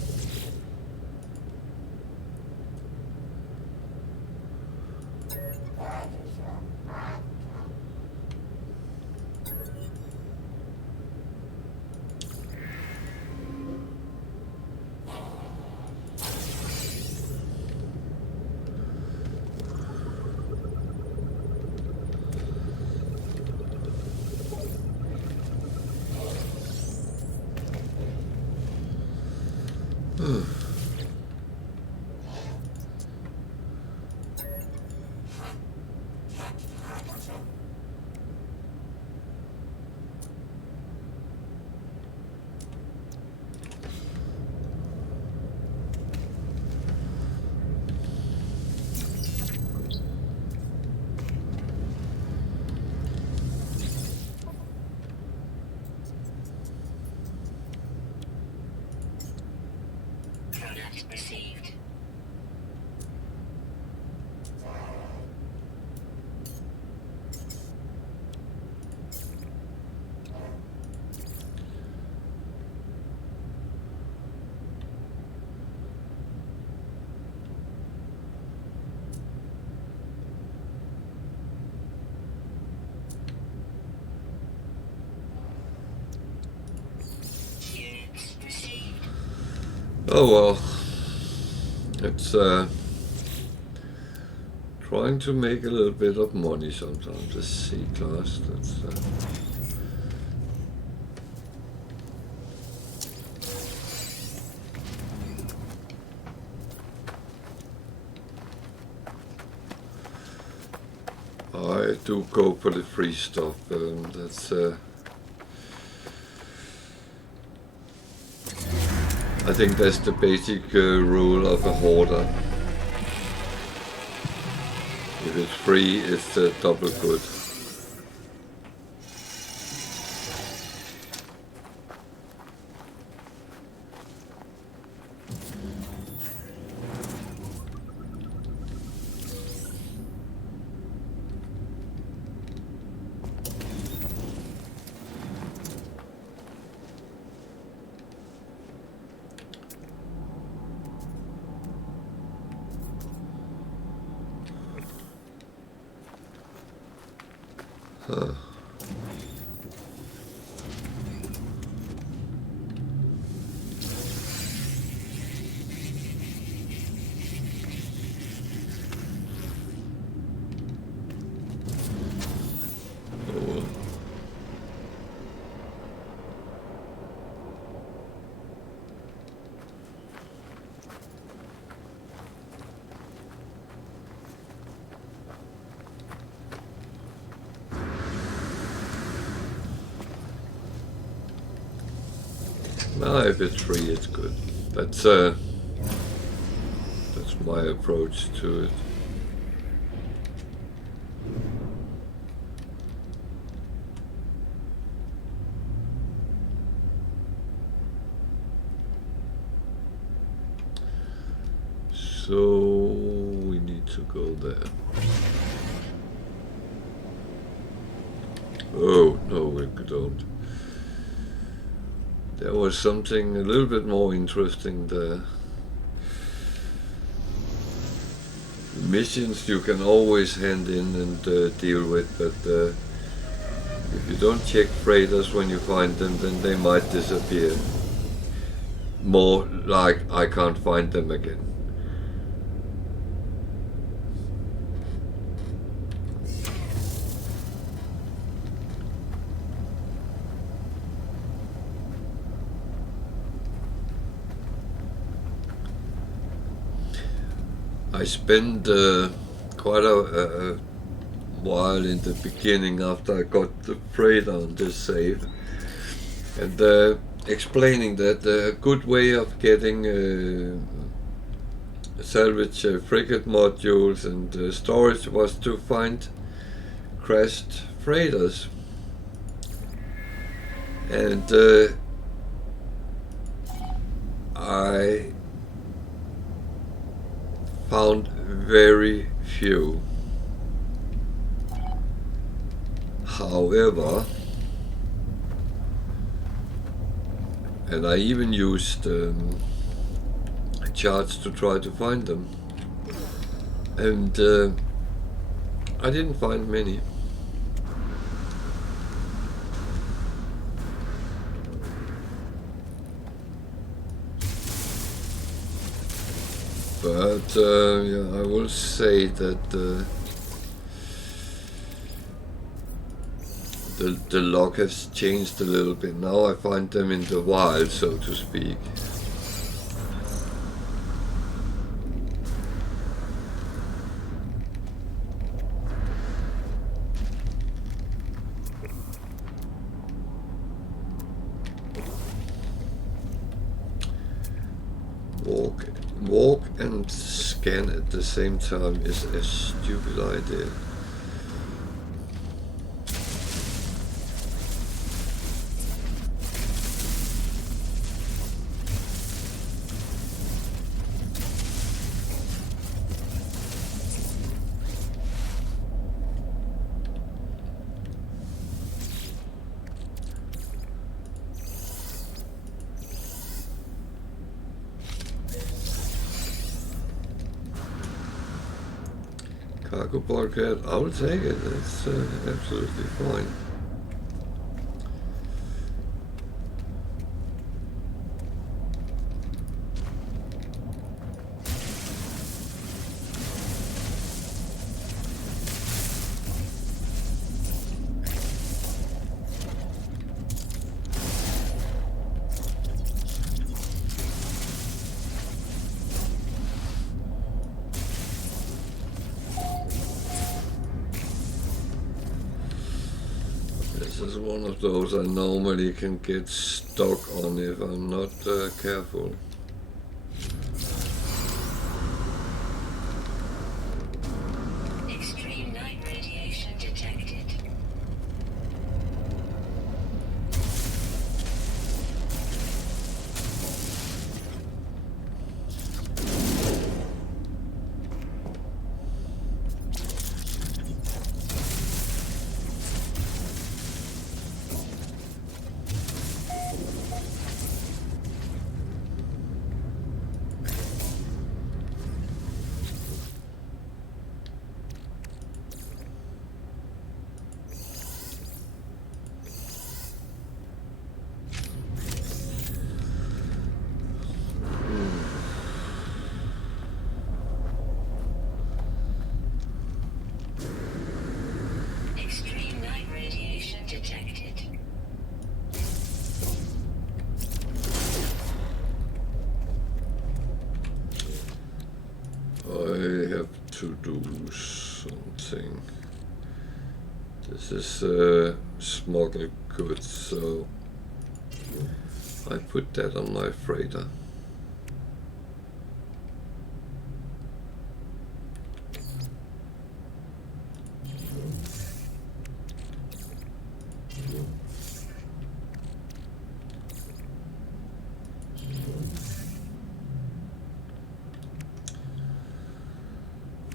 Received. Units received. Oh well, it's trying to make a little bit of money sometimes. This C-class, that's I do go for the free stuff. That's I think that's the basic rule of a hoarder. If it's free, it's double good. Now if it's free, it's good. That's my approach to it. So we need to go there. Oh, no, we don't. There was something a little bit more interesting there. Missions you can always hand in and deal with, but if you don't check freighters when you find them, then they might disappear. More like I can't find them again. I spent quite a while in the beginning after I got the freighter on this save, and explaining that a good way of getting salvage frigate modules and storage was to find crashed freighters. And I found very few. However, and I even used charts to try to find them, and I didn't find many. But yeah, I will say that the log has changed a little bit. Now I find them in the wild, so to speak. Walk and scan at the same time is a stupid idea. Cargo bulkhead, I will take it, that's absolutely fine. This is one of those I normally can get stuck on if I'm not careful. Extreme night radiation detected. to do something. This is smuggled goods, so I put that on my freighter.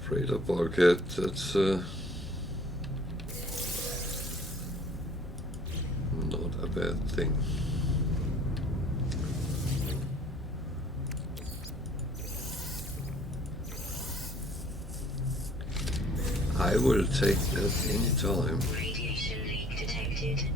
Freighter bulkhead, that's not a bad thing. I will take that anytime. Radiation leak detected.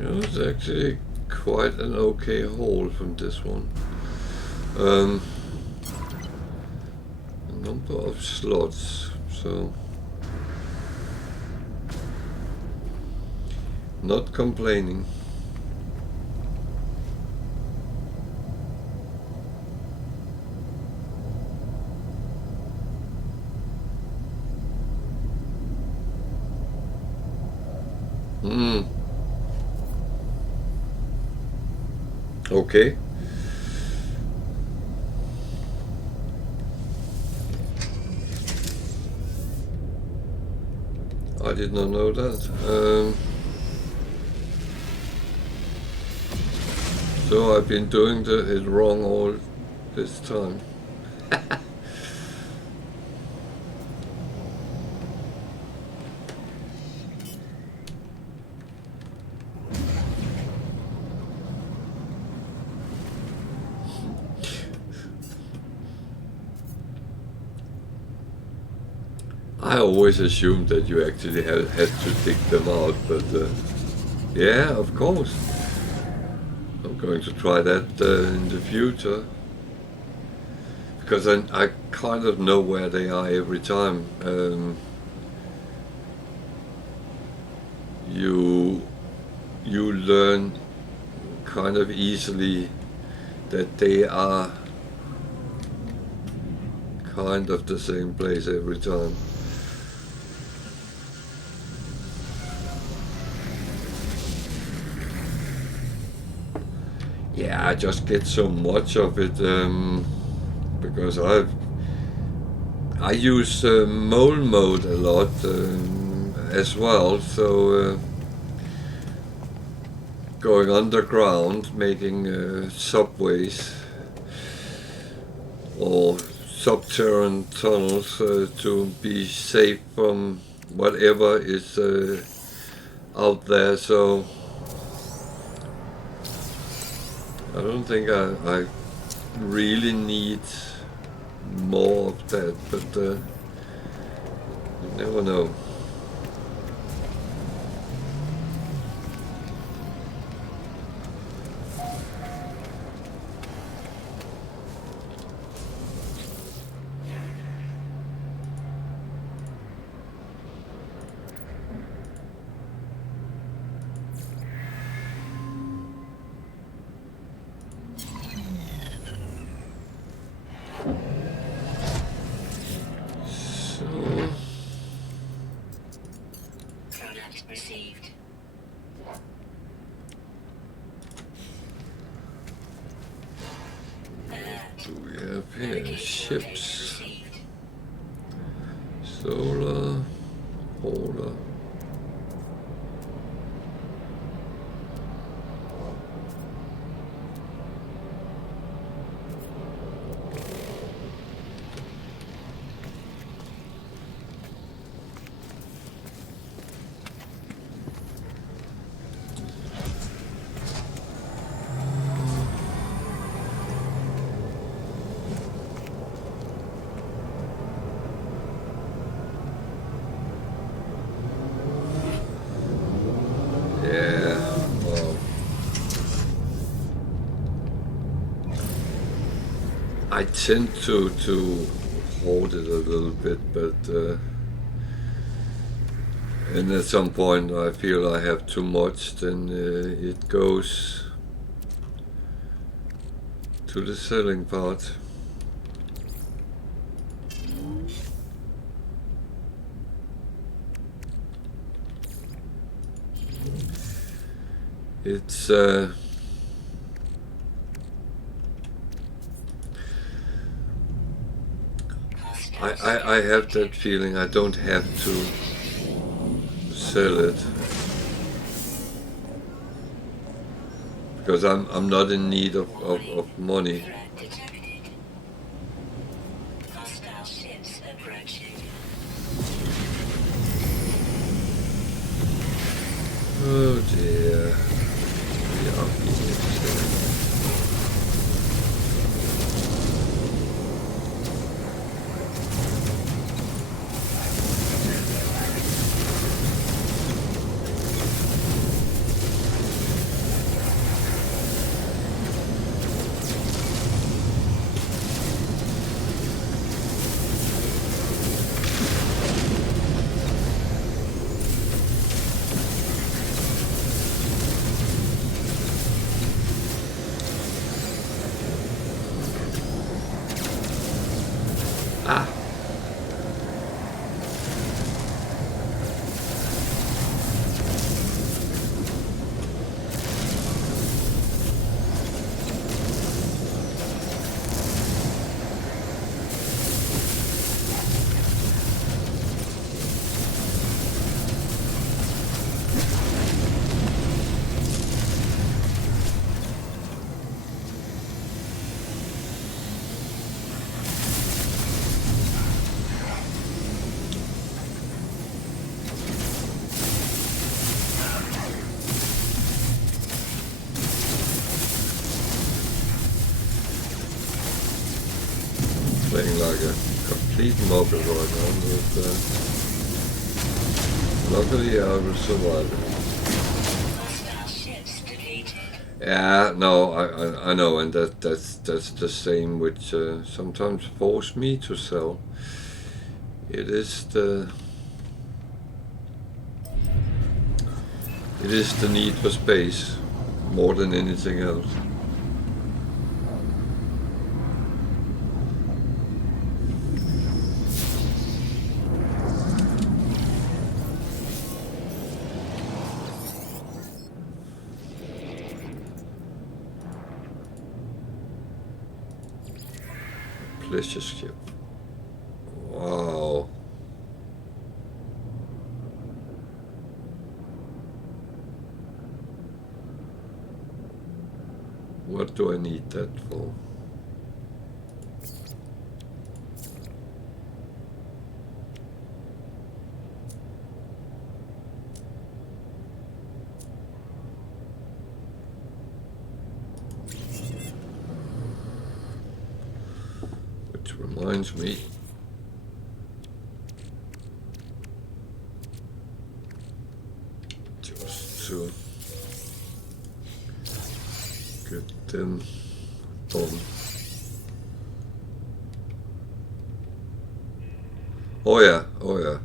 It was actually quite an okay haul from this one. A number of slots, so not complaining. Okay. I did not know that. So I've been doing it wrong all this time. I always assumed that you actually had to take them out, but yeah, of course. I'm going to try that in the future. Because I kind of know where they are every time. You learn kind of easily that they are kind of the same place every time. Yeah, I just get so much of it because I use mole mode a lot as well, so going underground, making subways or subterranean tunnels to be safe from whatever is out there, so I don't think I really need more of that, but you never know. Product received. Alert. Do we have here Navigation ships? location received. Solar, hauler. I tend to hoard it a little bit, but and at some point I feel I have too much, then it goes to the selling part. It's I have that feeling I don't have to sell it because I'm not in need of money. Threat detected. Hostile ships approaching. Oh dear. We are being attacked. Ah. Playing like a complete mobile right now, but luckily I will survive it. Hostile ships defeated. Yeah, no, I know, and that's the same which sometimes force me to sell. It is the need for space more than anything else. Pleasure ship. Wow. What do I need that for? Which reminds me, just to get them done. Oh yeah, oh yeah.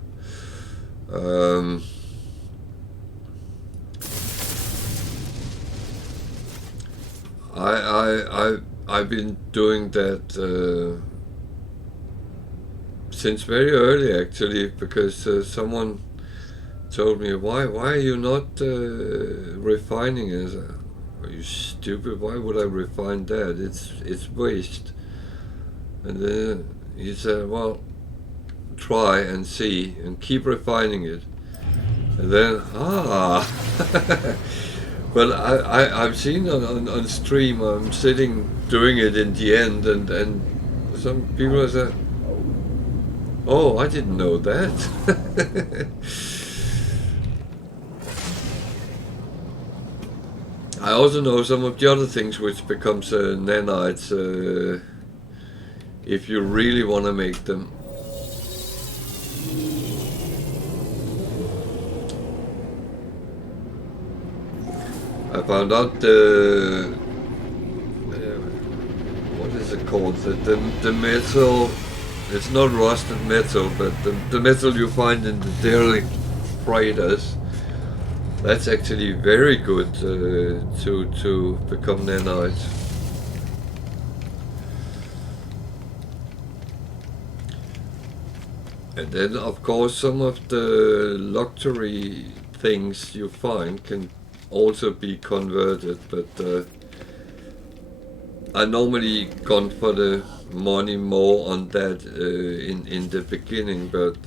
I've been doing that since very early actually, because someone told me, why are you not refining it? Are you stupid? Why would I refine that? It's waste. And then he said, well, try and see and keep refining it. And then but I've seen on stream, I'm sitting doing it in the end, and some people have said, oh, I didn't know that. I also know some of the other things which becomes nanites if you really want to make them. I found out what is it calls it. The metal, it's not rusted metal, but the metal you find in the derelict freighters, that's actually very good to become nanite. And then of course some of the luxury things you find can also be converted, but I normally gone for the money more on that in the beginning, but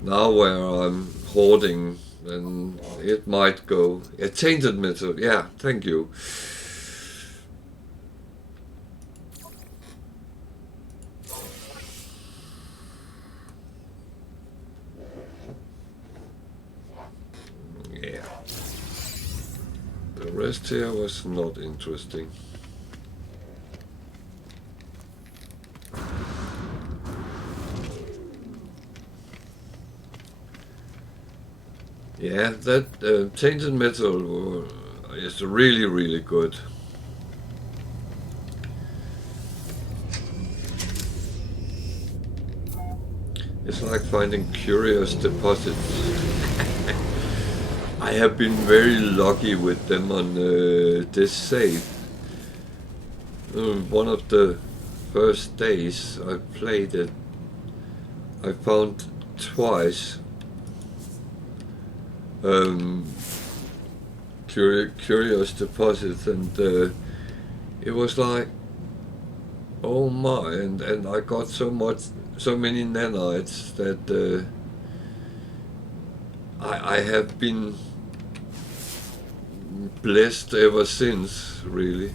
now where I'm hoarding, then it might go. A tainted metal, yeah, thank you. Yeah. The rest here was not interesting. Yeah, that tainted metal is really, really good. It's like finding curious deposits. I have been very lucky with them on this save. One of the first days I played it, I found twice curious deposits, and it was like, oh my, and I got so many nanites that I have been blessed ever since, really.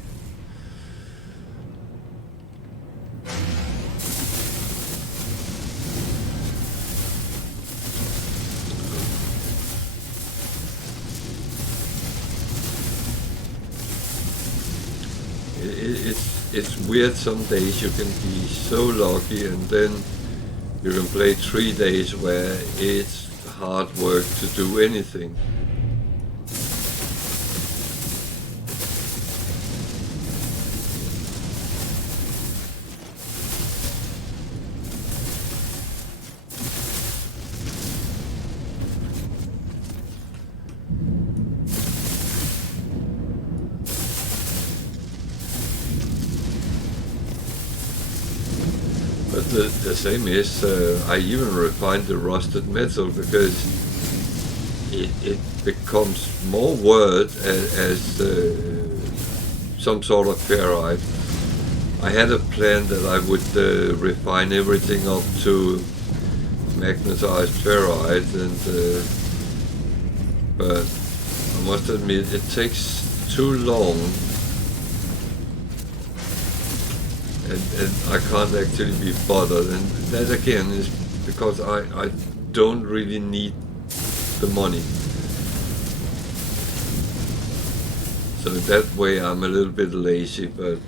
It's weird, some days you can be so lucky and then you can play 3 days where it's hard work to do anything. But the same is, I even refined the rusted metal because it becomes more worth as some sort of ferrite. I had a plan that I would refine everything up to magnetized ferrite, and but I must admit it takes too long. And I can't actually be bothered, and that again is because I don't really need the money. So that way I'm a little bit lazy, but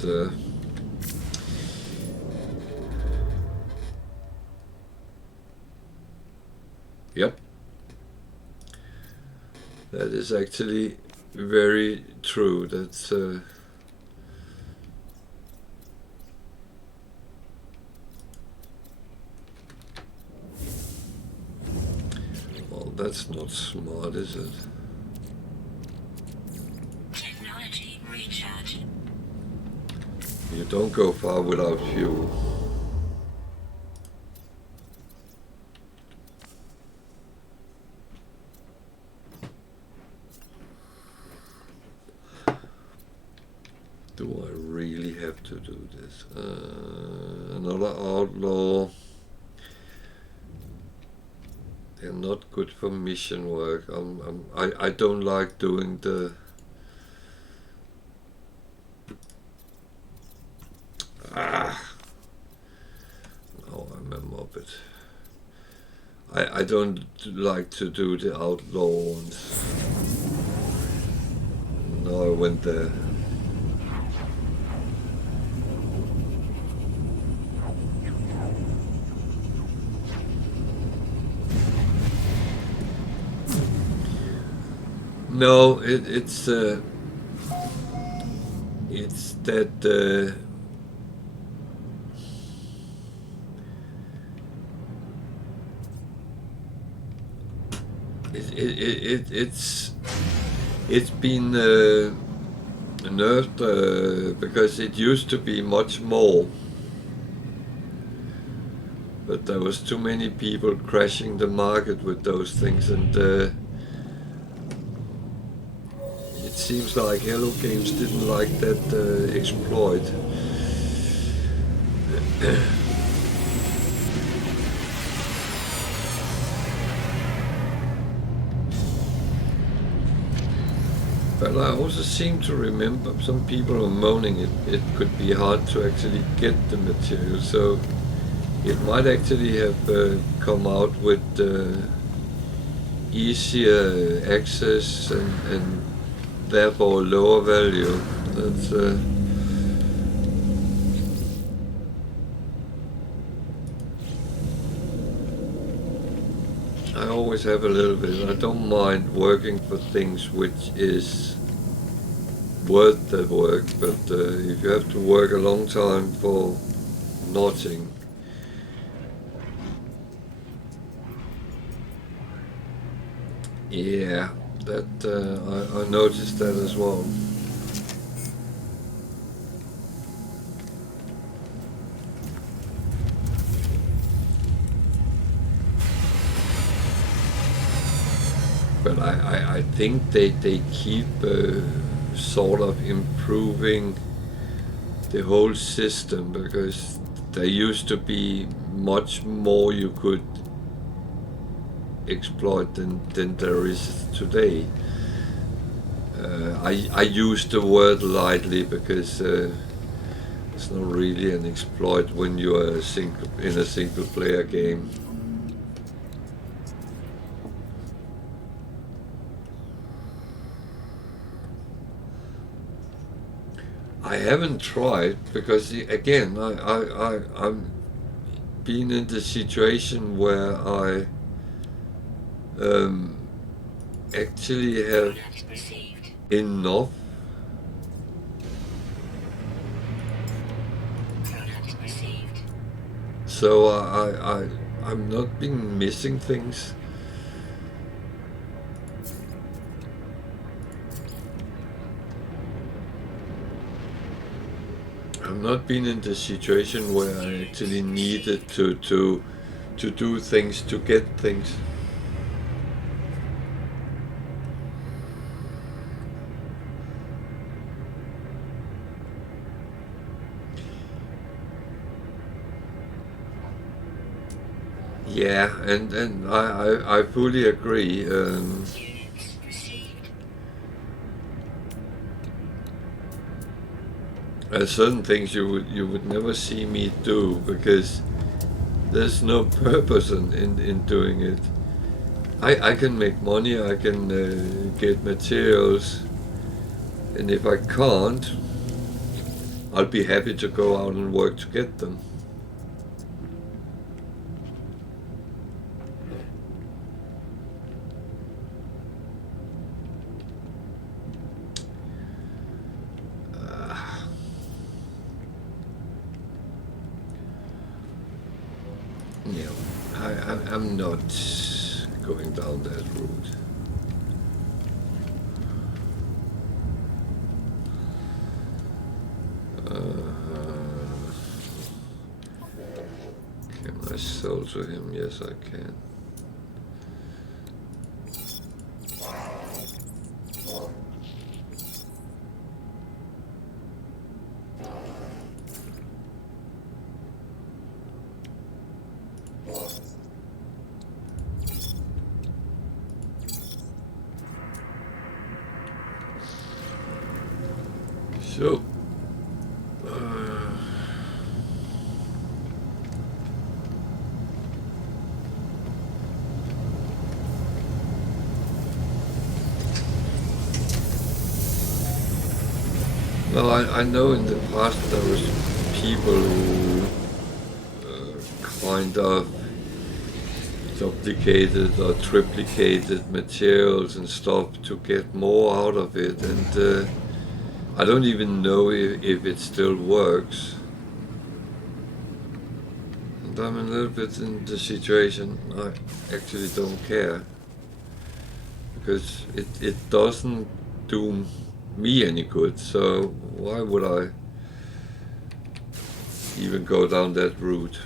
yep, that is actually very true. That's that's not smart, is it? Technology recharge. You don't go far without fuel. Do I really have to do this? Another outlaw. They're not good for mission work. I don't like doing the oh, I'm a muppet. I don't like to do the outlaw ones. No, I went there. No, it's that it's been nerfed because it used to be much more, but there was too many people crashing the market with those things, and it seems like Hello Games didn't like that exploit. But I also seem to remember some people were moaning it could be hard to actually get the material, so it might actually have come out with easier access and therefore lower value. That's I always have a little bit. I don't mind working for things which is worth the work, but if you have to work a long time for nothing, yeah, that I noticed that as well. But I think they keep sort of improving the whole system, because there used to be much more you could exploit than there is today. I use the word lightly because it's not really an exploit when you are in a single player game. I haven't tried because again I'm been in the situation where I actually have enough so I'm not been missing things. I've not been in the situation where I actually needed to do things to get things. Yeah, and I fully agree. Certain things you would never see me do because there's no purpose in doing it. I can make money, I can get materials, and if I can't, I'll be happy to go out and work to get them. I'm not going down that route. Can I sell to him? Yes, I can. So, well, I know in the past there was people who kind of duplicated or triplicated materials and stuff to get more out of it, and I don't even know if it still works. And I'm a little bit in the situation I actually don't care. because it doesn't do me any good, so why would I even go down that route?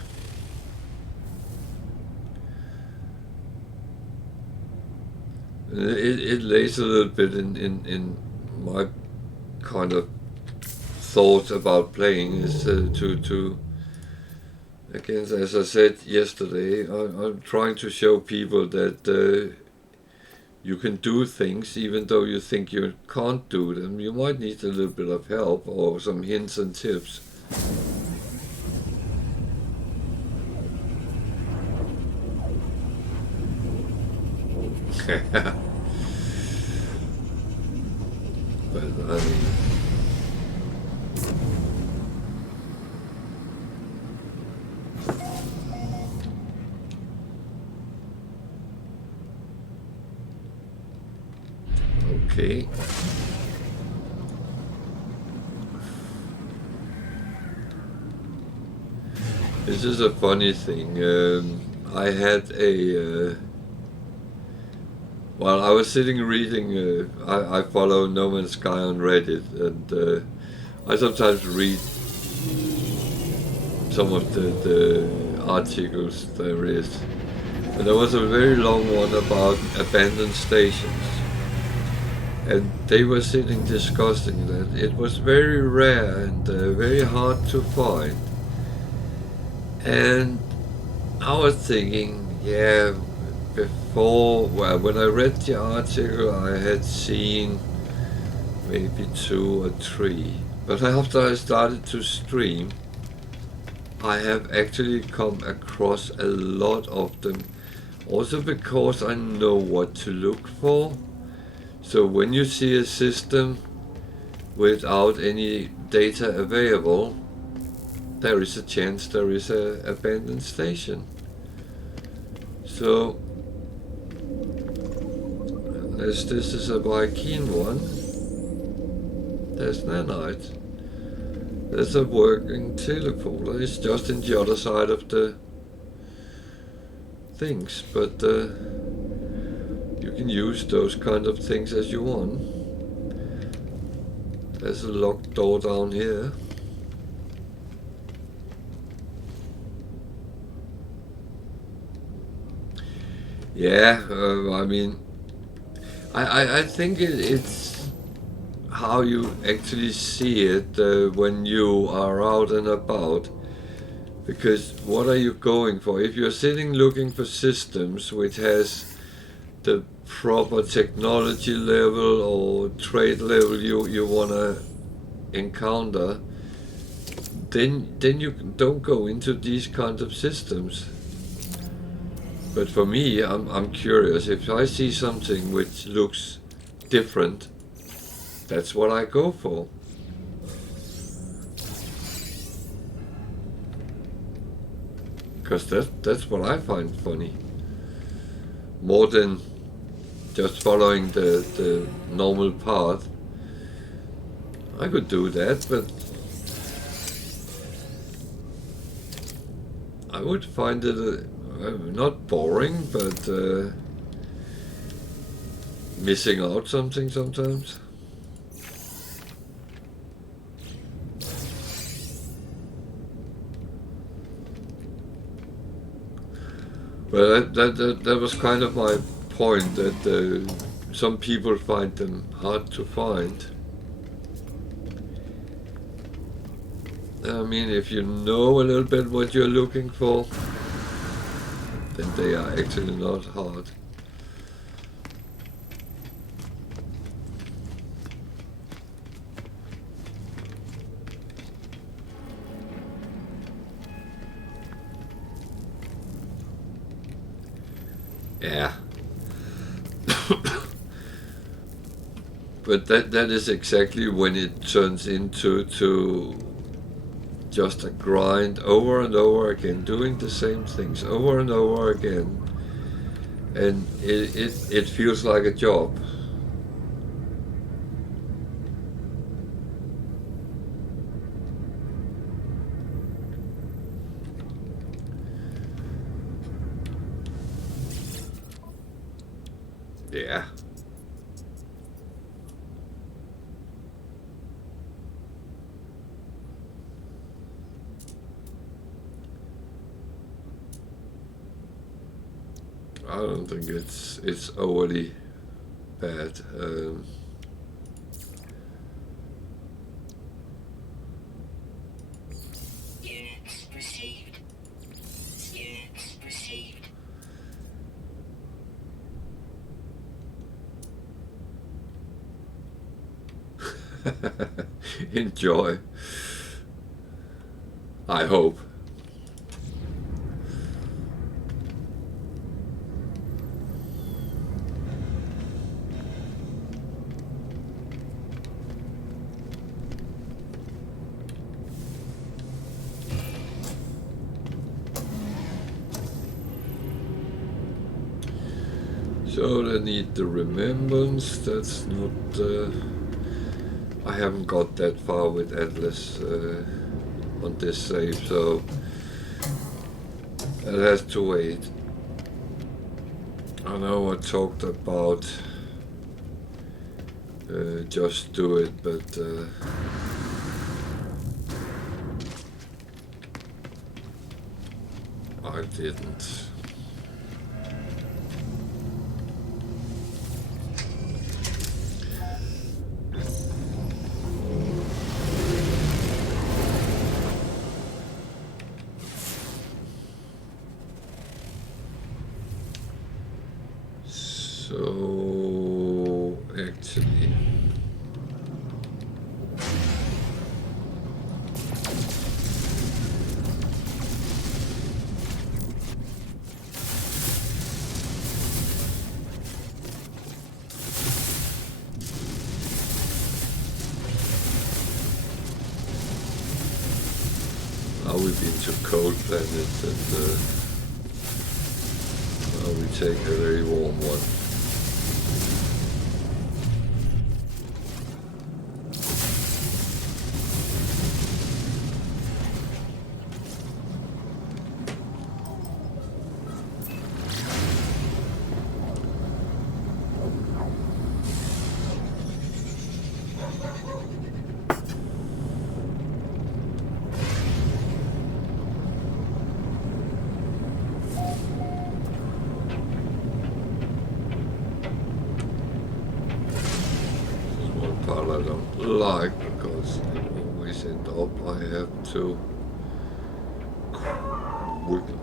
It lays a little bit in my kind of thoughts about playing is to again, as I said yesterday, I'm trying to show people that you can do things even though you think you can't do them. You might need a little bit of help or some hints and tips. But I mean, okay. This is a funny thing. I had a while I was sitting reading. I follow No Man's Sky on Reddit, and I sometimes read some of the articles there is. And there was a very long one about abandoned stations. And they were sitting discussing that it was very rare and very hard to find. And I was thinking, yeah, before, well, when I read the article, I had seen maybe 2 or 3. But after I started to stream, I have actually come across a lot of them. Also because I know what to look for. So when you see a system without any data available, there is a chance there is an abandoned station. So, as this is a Viking one, there's nanite. There's a working teleporter. It's just in the other side of the things, but you can use those kind of things as you want. There's a locked door down here. Yeah, I mean, I think it's how you actually see it when you are out and about. Because what are you going for? If you're sitting looking for systems which has the proper technology level or trade level you want to encounter, then you don't go into these kinds of systems. But for me, I'm curious. If I see something which looks different, that's what I go for. Because that's what I find funny. More than just following the normal path. I could do that, but I would find it not boring, but missing out something sometimes. Well, that was kind of my point, that some people find them hard to find. I mean, if you know a little bit what you're looking for, then they are actually not hard. Yeah. But that is exactly when it turns into just a grind over and over again, doing the same things over and over again, and it feels like a job. Yeah. I don't think it's overly bad. Units received. Units received. Enjoy. I hope. So they need the remembrance. That's not. I haven't got that far with Atlas on this save, so it has to wait. I know I talked about just do it, but I didn't. So actually, now we've been to cold planets and now we take a very warm one. Part I don't like because they always end up I have to wiggle.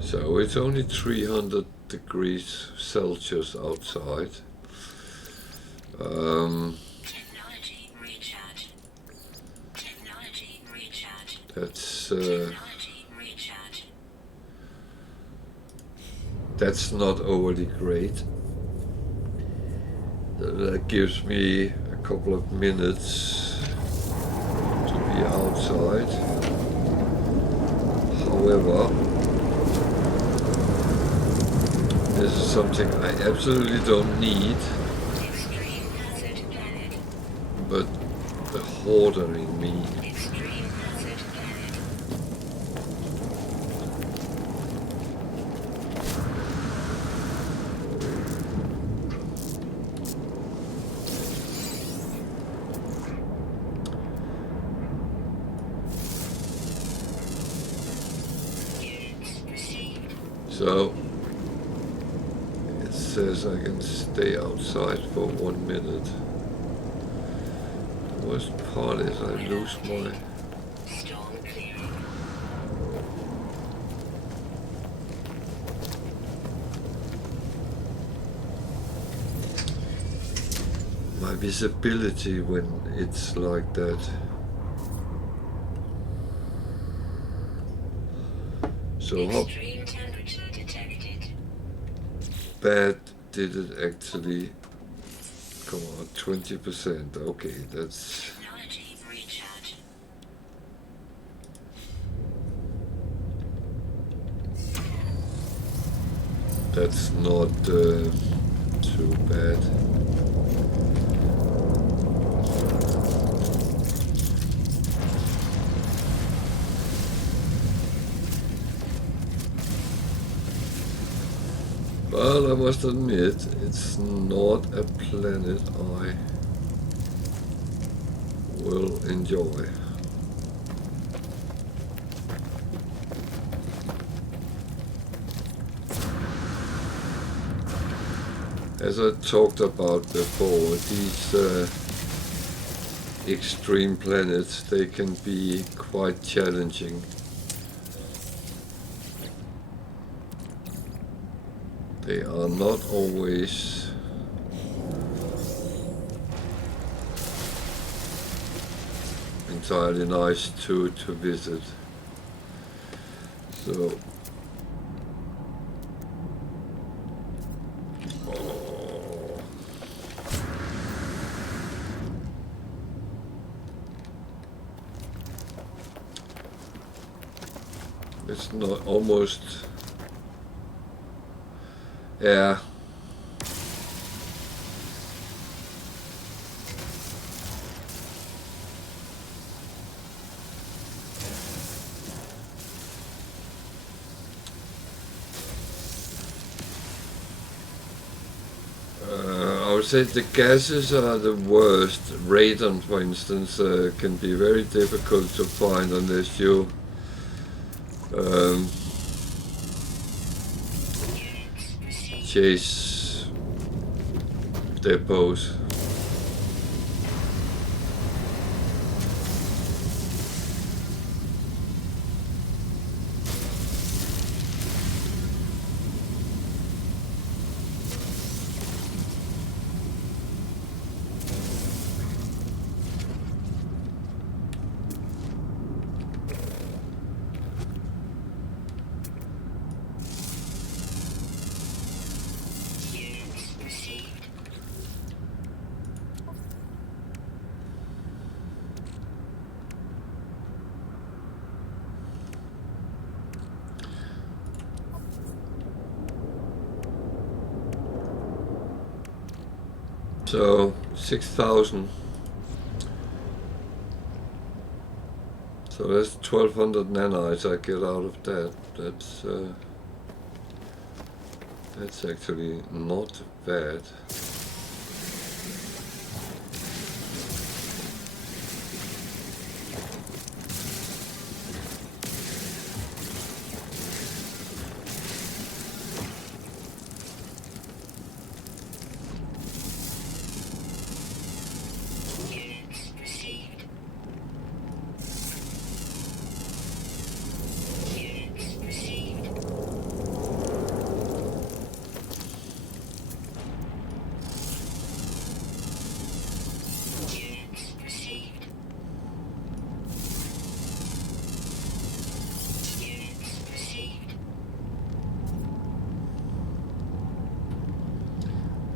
So it's only 300 degrees Celsius outside. Technology recharge. Technology recharge. That's Technology recharge. that's not overly great. That gives me a couple of minutes to be outside. However, this is something I absolutely don't need, Extreme hazard planet. but the hoarder in me. Extreme hazard planet. Units received. So it says I can stay outside for 1 minute. The worst part is I lose my... Storm clearing. my visibility when it's like that. So how Extreme temperature detected. bad did it actually come on? 20%. Okay, that's Technology recharge. not too bad. But Well, I must admit, it's not a planet I will enjoy. As I talked about before, these extreme planets, they can be quite challenging. They are not always entirely nice to visit. So it's not almost, yeah. I would say the gases are the worst. Radon, for instance, can be very difficult to find unless you chase depots. So 6,000. So that's 1,200 nanites I get out of that. That's actually not bad.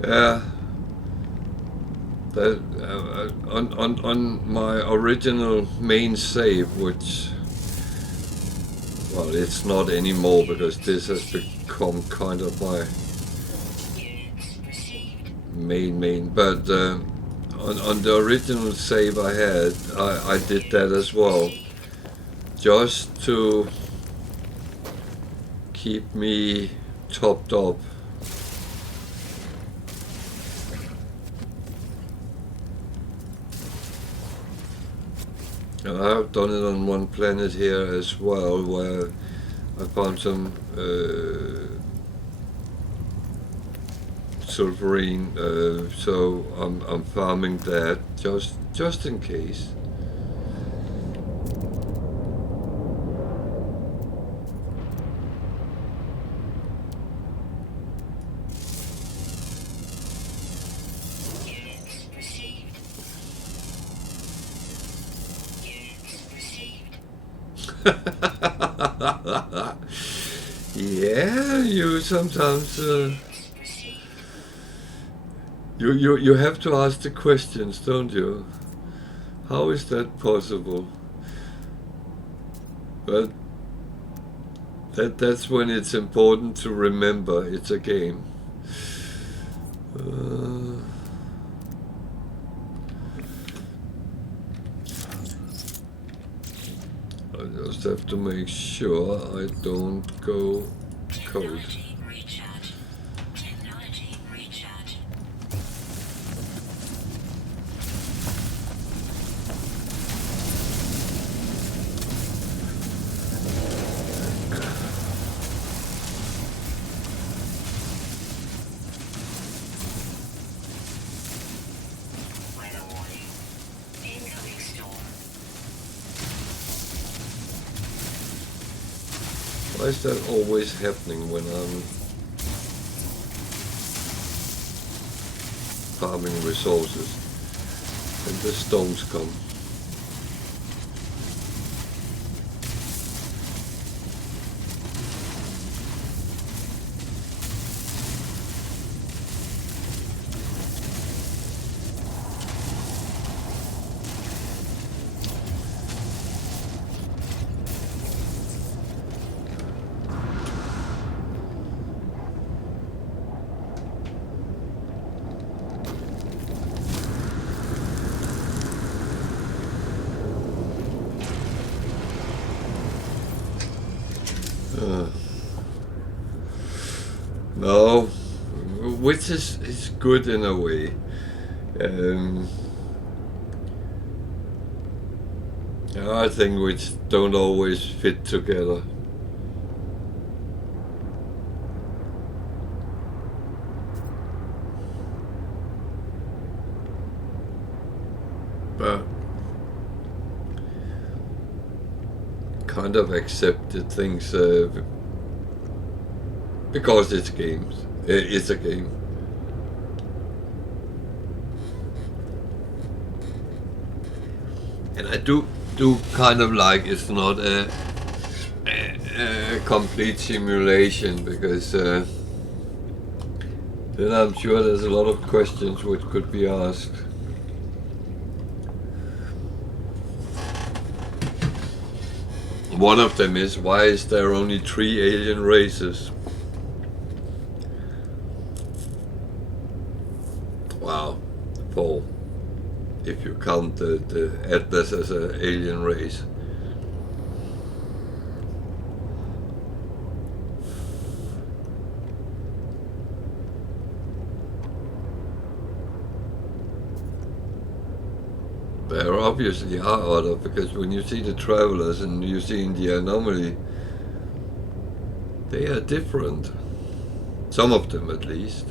Yeah, that on my original main save, which, well, it's not anymore because this has become kind of my main. But on the original save I had, I did that as well, just to keep me topped up. And I have done it on one planet here as well, where I found some sulfurine, so I'm farming that just in case. Yeah, you sometimes you have to ask the questions, don't you? How is that possible? But that's when it's important to remember it's a game. I just have to make sure I don't go cold. Why is that always happening when I'm farming resources and the storms come? No, which is good in a way. I think which don't always fit together. But kind of accepted things because it's games. It's a game. And I do kind of like it's not a complete simulation, because then I'm sure there's a lot of questions which could be asked. One of them is, why is there only 3 alien races? Wow, 4. If you count the Atlas as an alien race. There obviously are other, because when you see the travelers and you see in the anomaly, they are different. Some of them at least.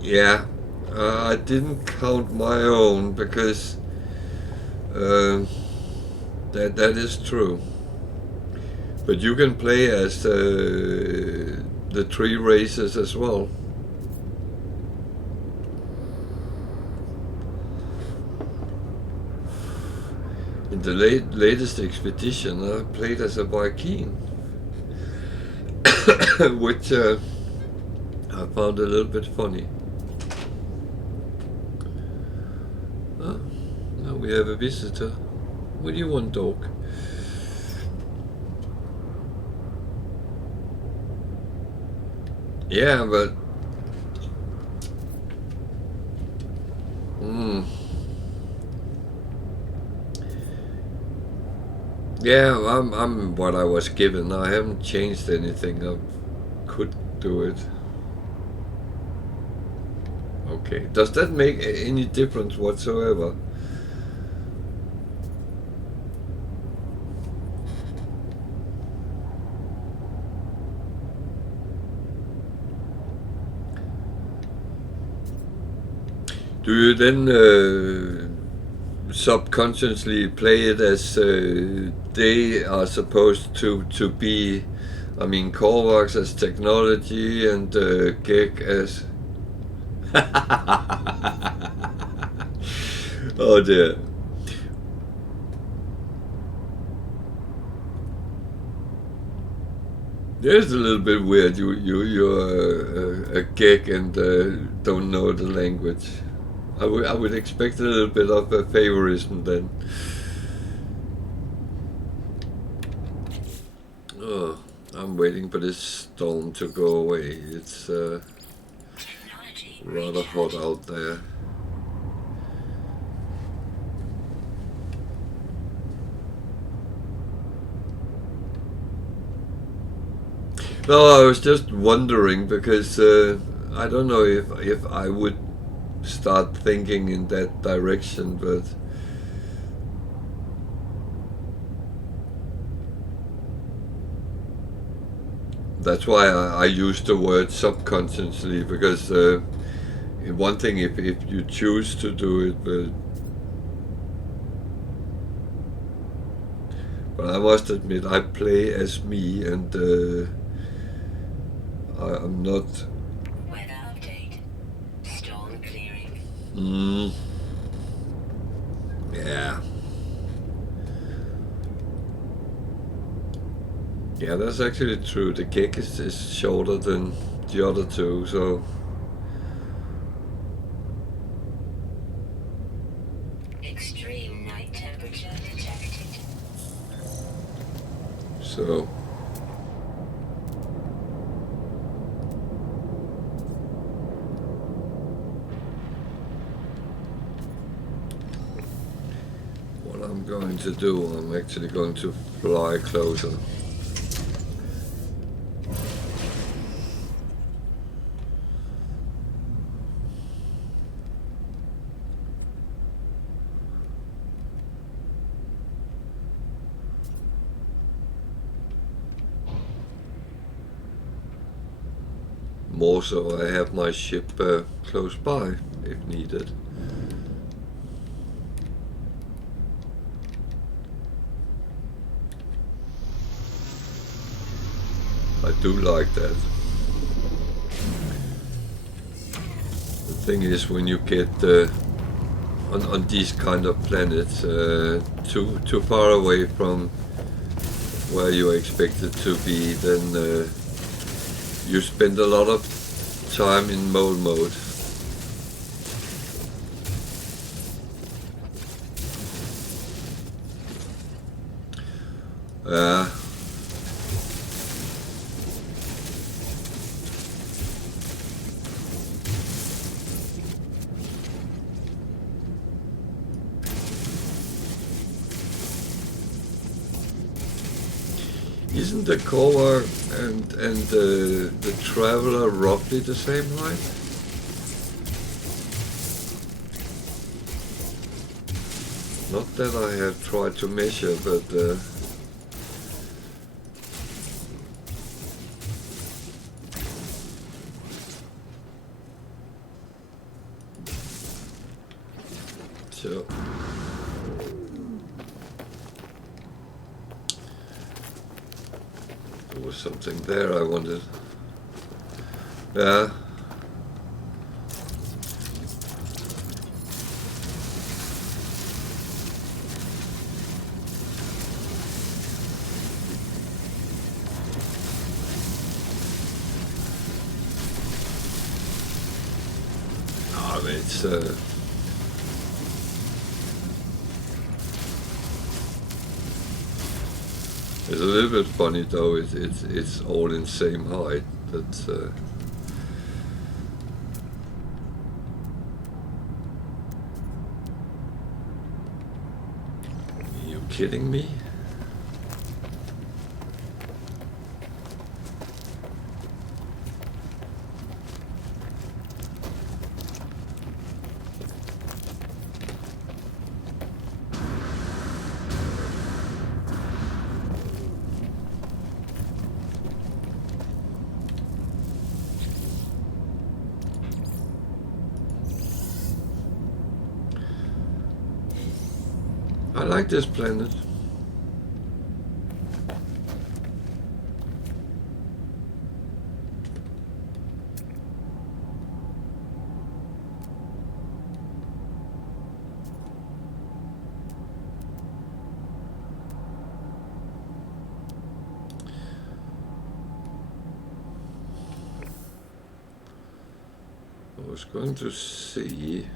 Yeah, I didn't count my own, because that is true. But you can play as the 3 races as well. In the latest expedition, I played as a Viking, which I found a little bit funny. Now we have a visitor. What do you want, dog? Yeah, but yeah, I'm what I was given. I haven't changed anything. I could do it. Okay. Does that make any difference whatsoever? Do you then subconsciously play it as they are supposed to be? I mean, Korvax as technology and Gek as... Oh dear. It's a little bit weird. You're a Gek and don't know the language. I would expect a little bit of a favorism then. Oh, I'm waiting for this storm to go away. It's rather hot out there. No, I was just wondering, because I don't know if I would start thinking in that direction, but that's why I use the word subconsciously, because one thing if you choose to do it, but But I must admit, I play as me, and I'm not. Weather update. Storm clearing. Yeah. Yeah, that's actually true. The gig is shorter than the other two, so. Extreme night temperature detected. So. What I'm going to do, I'm actually going to fly closer. More so I have my ship close by if needed. I do like that. The thing is, when you get on these kind of planets too far away from where you expect it to be, then you spend a lot of time in mode. Isn't the Cova and the Traveler roughly the same height? Not that I have tried to measure, but so. There was something there I wanted. Yeah. I mean, it's a little bit funny though. It's all in same height. That's. Are you kidding me? I like this planet. I was going to see.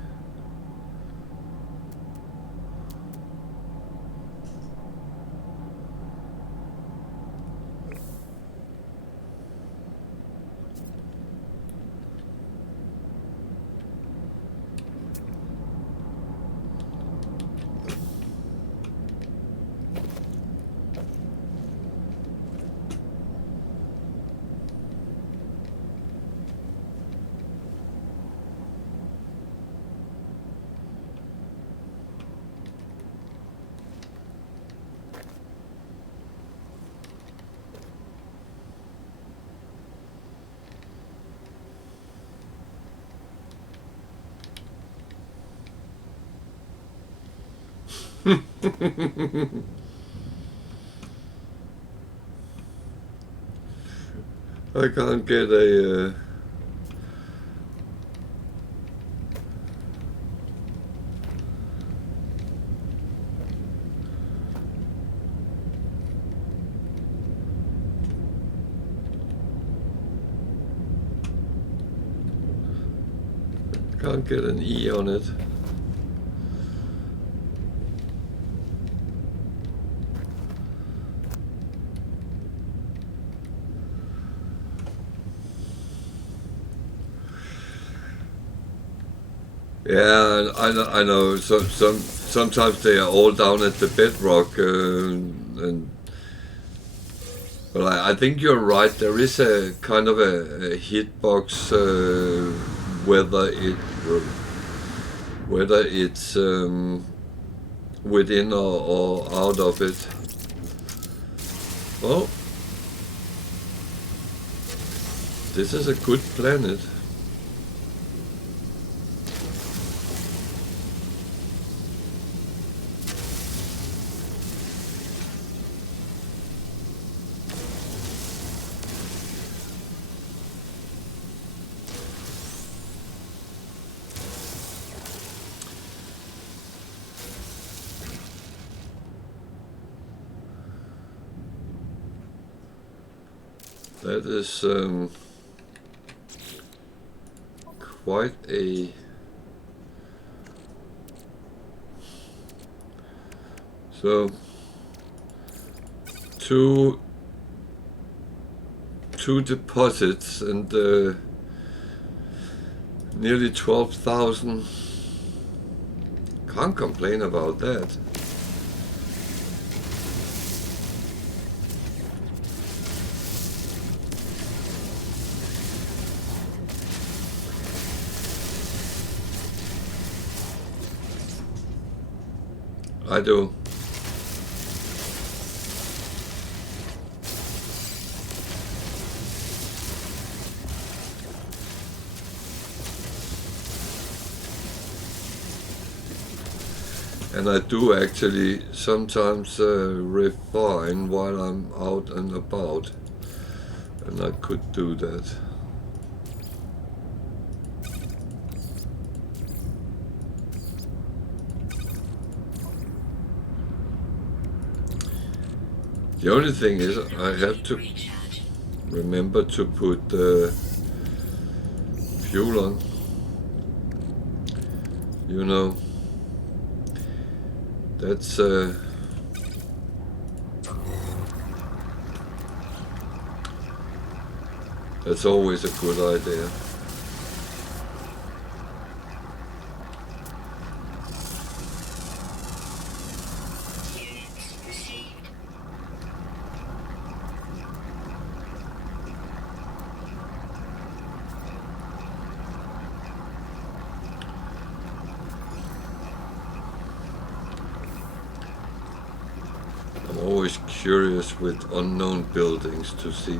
I can't get a... Can't get an E on it. Yeah, I know. Sometimes they are all down at the bedrock, and but I think you're right. There is a kind of a hitbox, whether it's within or out of it. Well, this is a good planet. That is quite a... So, two deposits and nearly 12,000. Can't complain about that. I do. And I do actually sometimes refine while I'm out and about, and I could do that. The only thing is I have to remember to put fuel on, you know. That's always a good idea. I'm always curious with unknown buildings to see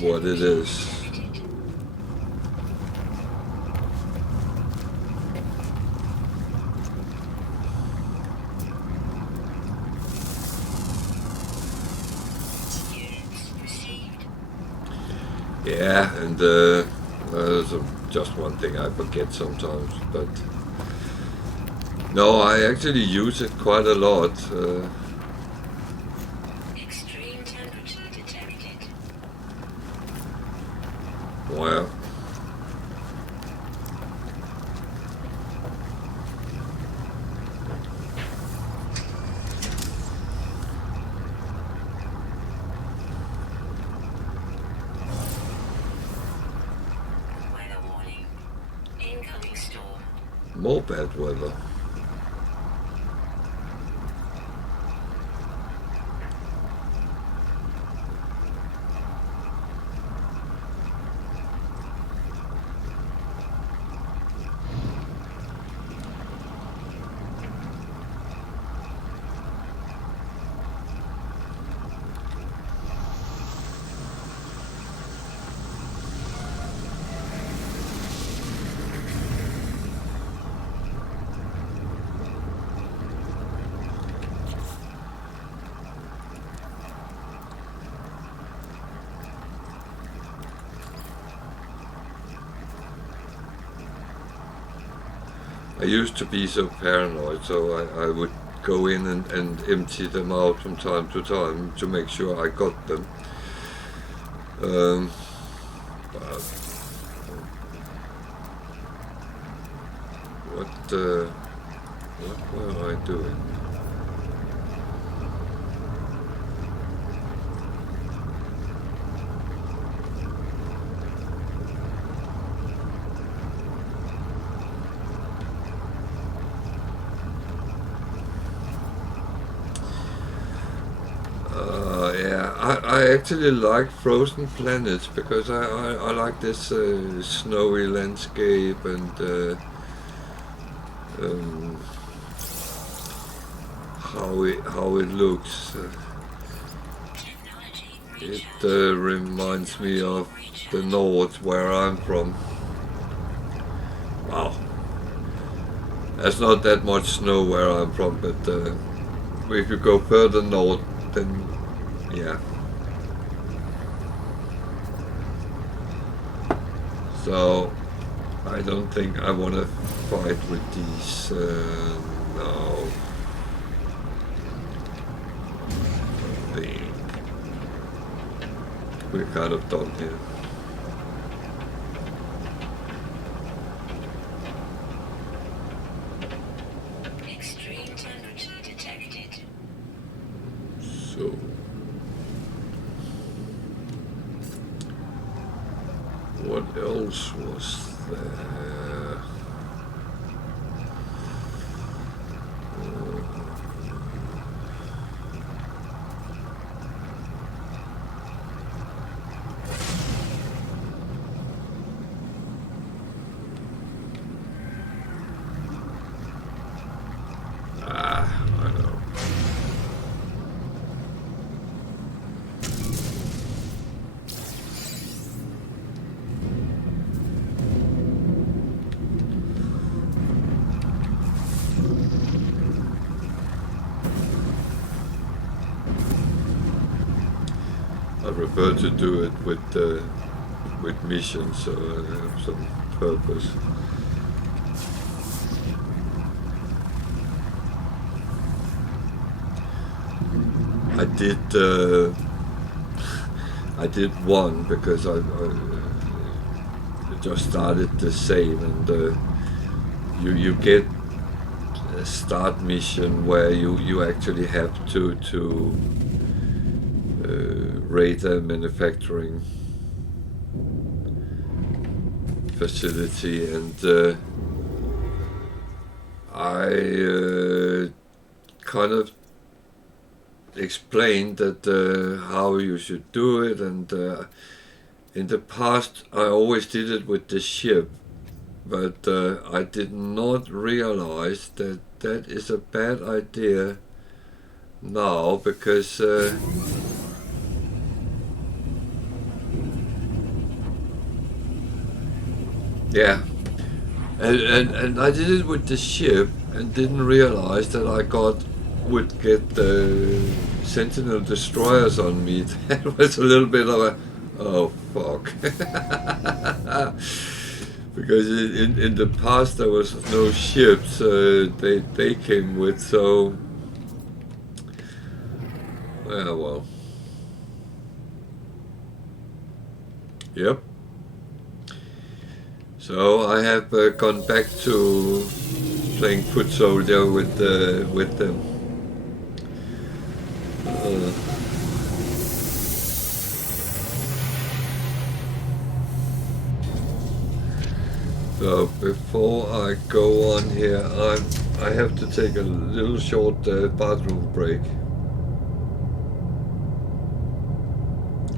what it is. Yeah, and there's just one thing I forget sometimes, but no, I actually use it quite a lot. Extreme temperature detected. Wow. Weather warning. Incoming storm. More bad weather. I used to be so paranoid, so I would go in and empty them out from time to make sure I got them. But what were I doing? Yeah, I actually like frozen planets because I like this snowy landscape and um, how it looks. It reminds me of the north where I'm from. Wow, there's not that much snow where I'm from, but if you go further north, then yeah. So I don't think I want to fight with these. No. I think we're kind of done here. Extreme temperature detected. So what else was there? I know. I prefer to do it with missions, so I have some purpose. I did one because I just started the same, and you get a start mission where you actually have to raid a manufacturing facility, and I kind of explained that how you should do it, and in the past I always did it with the ship, but I did not realize that that is a bad idea now, because yeah, and I did it with the ship and didn't realize that I would get the Sentinel destroyers on me. That was a little bit of a oh fuck. Because in the past there was no ships they came with, so well, yep. So I have gone back to playing foot soldier with them. So before I go on here, I have to take a little short bathroom break.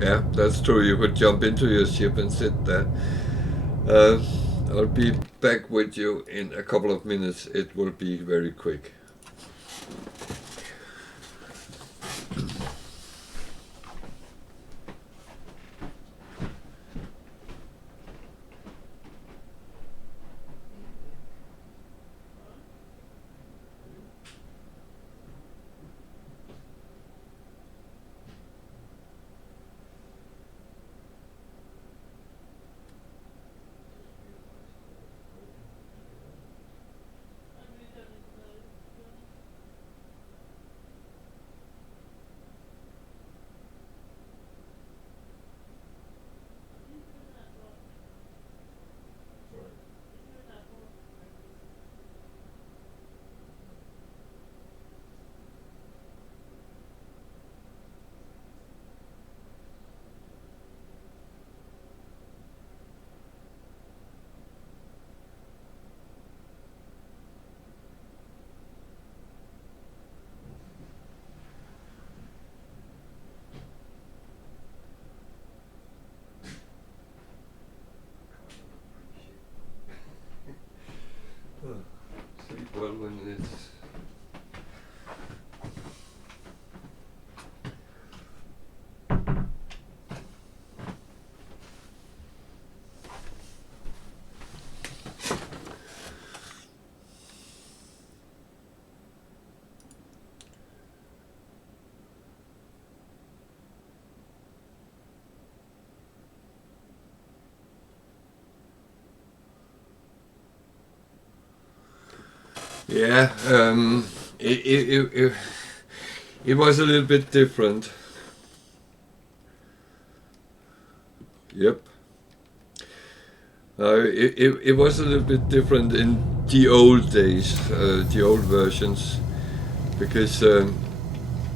Yeah, that's true. You could jump into your ship and sit there. I'll be back with you in a couple of minutes. It will be very quick. Yeah, it was a little bit different. Yep. It was a little bit different in the old days, the old versions, because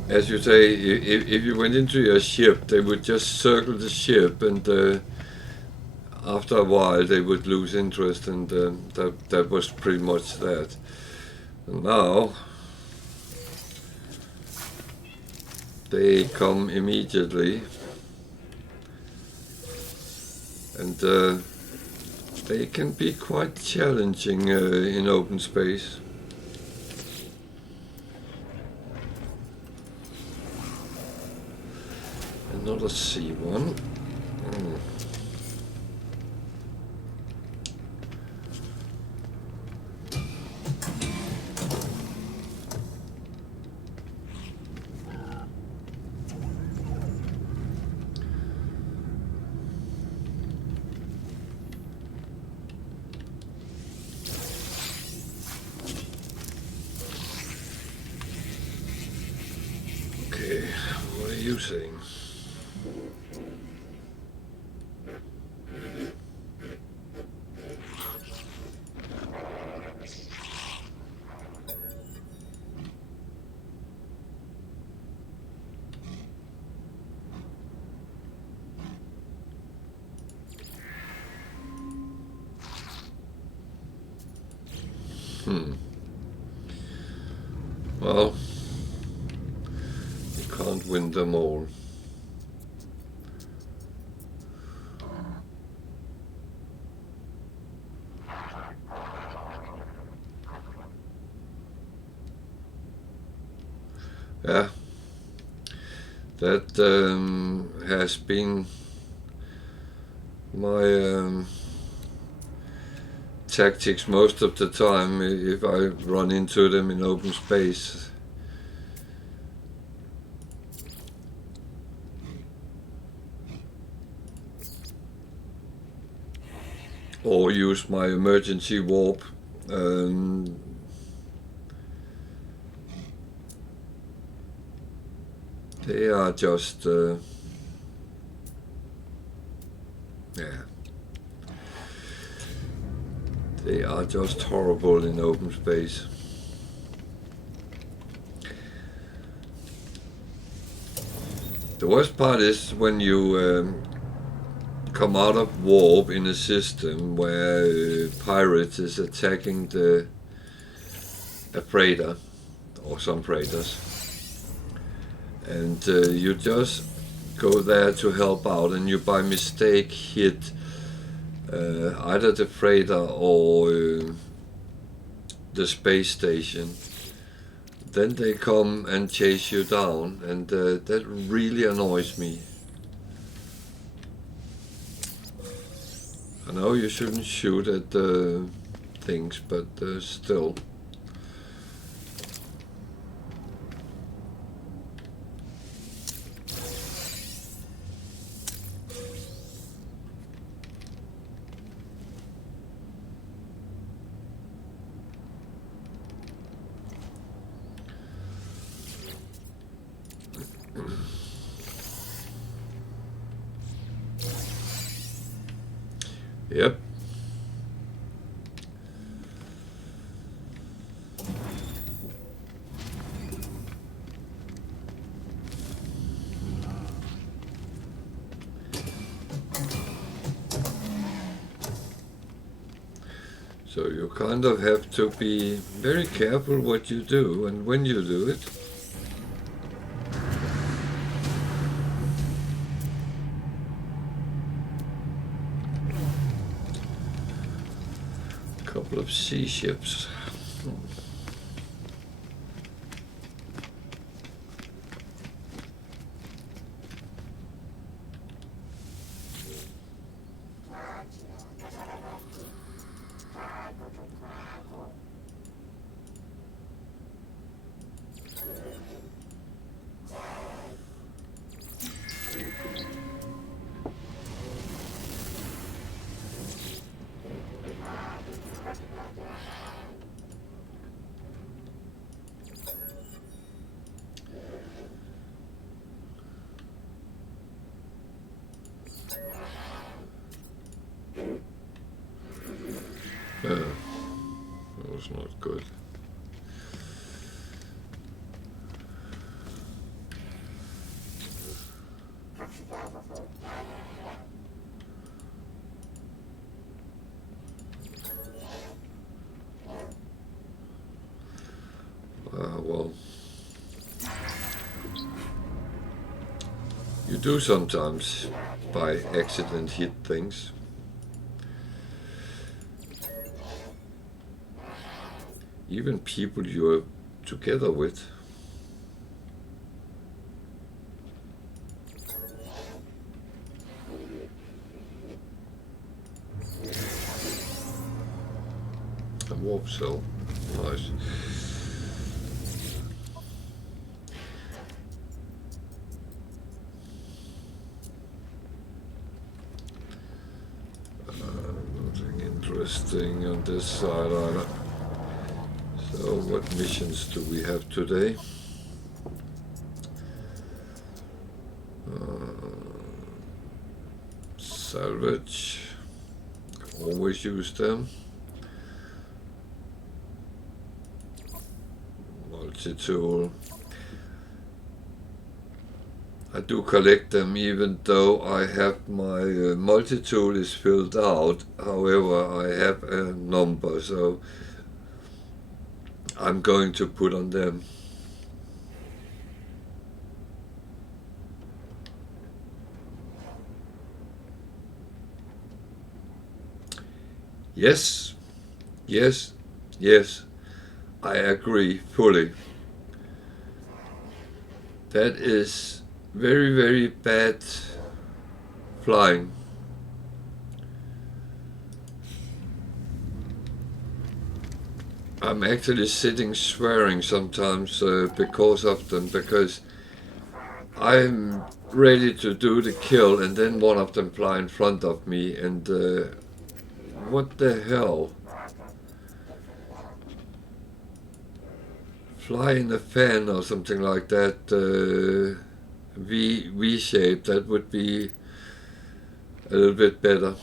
as you say, if you went into your ship, they would just circle the ship, and after a while they would lose interest, and that was pretty much that. And now they come immediately, and they can be quite challenging in open space. Another C1. Okay, what are you saying? Well, you can't win them all. Yeah, that has been my tactics most of the time if I run into them in open space. Or use my emergency warp. They are just yeah, they are just horrible in open space. The worst part is when you come out of warp in a system where pirates is attacking a freighter or some freighters, and you just go there to help out, and you by mistake hit either the freighter or the space station. Then they come and chase you down, and that really annoys me. I know you shouldn't shoot at things, but still. Yep. So you kind of have to be very careful what you do and when you do it. A couple of sea ships. Well, you do sometimes by accident hit things. Even people you're together with. A warp cell. Nice. Nothing interesting on this side either. So what missions do we have today? Salvage. Always use them. Multi-tool. I do collect them even though I have my multi-tool is filled out. However, I have a number, so I'm going to put on them. Yes, yes, yes, I agree fully. That is very, very bad flying. I'm actually sitting swearing sometimes because of them, because I'm ready to do the kill and then one of them fly in front of me and what the hell? Fly in a fan or something like that, V shape, that would be a little bit better.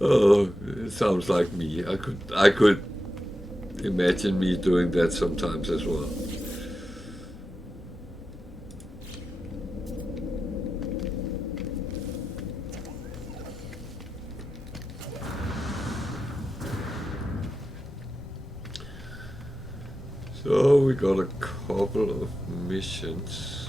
Oh, it sounds like me. I could imagine me doing that sometimes as well. So we got a couple of missions.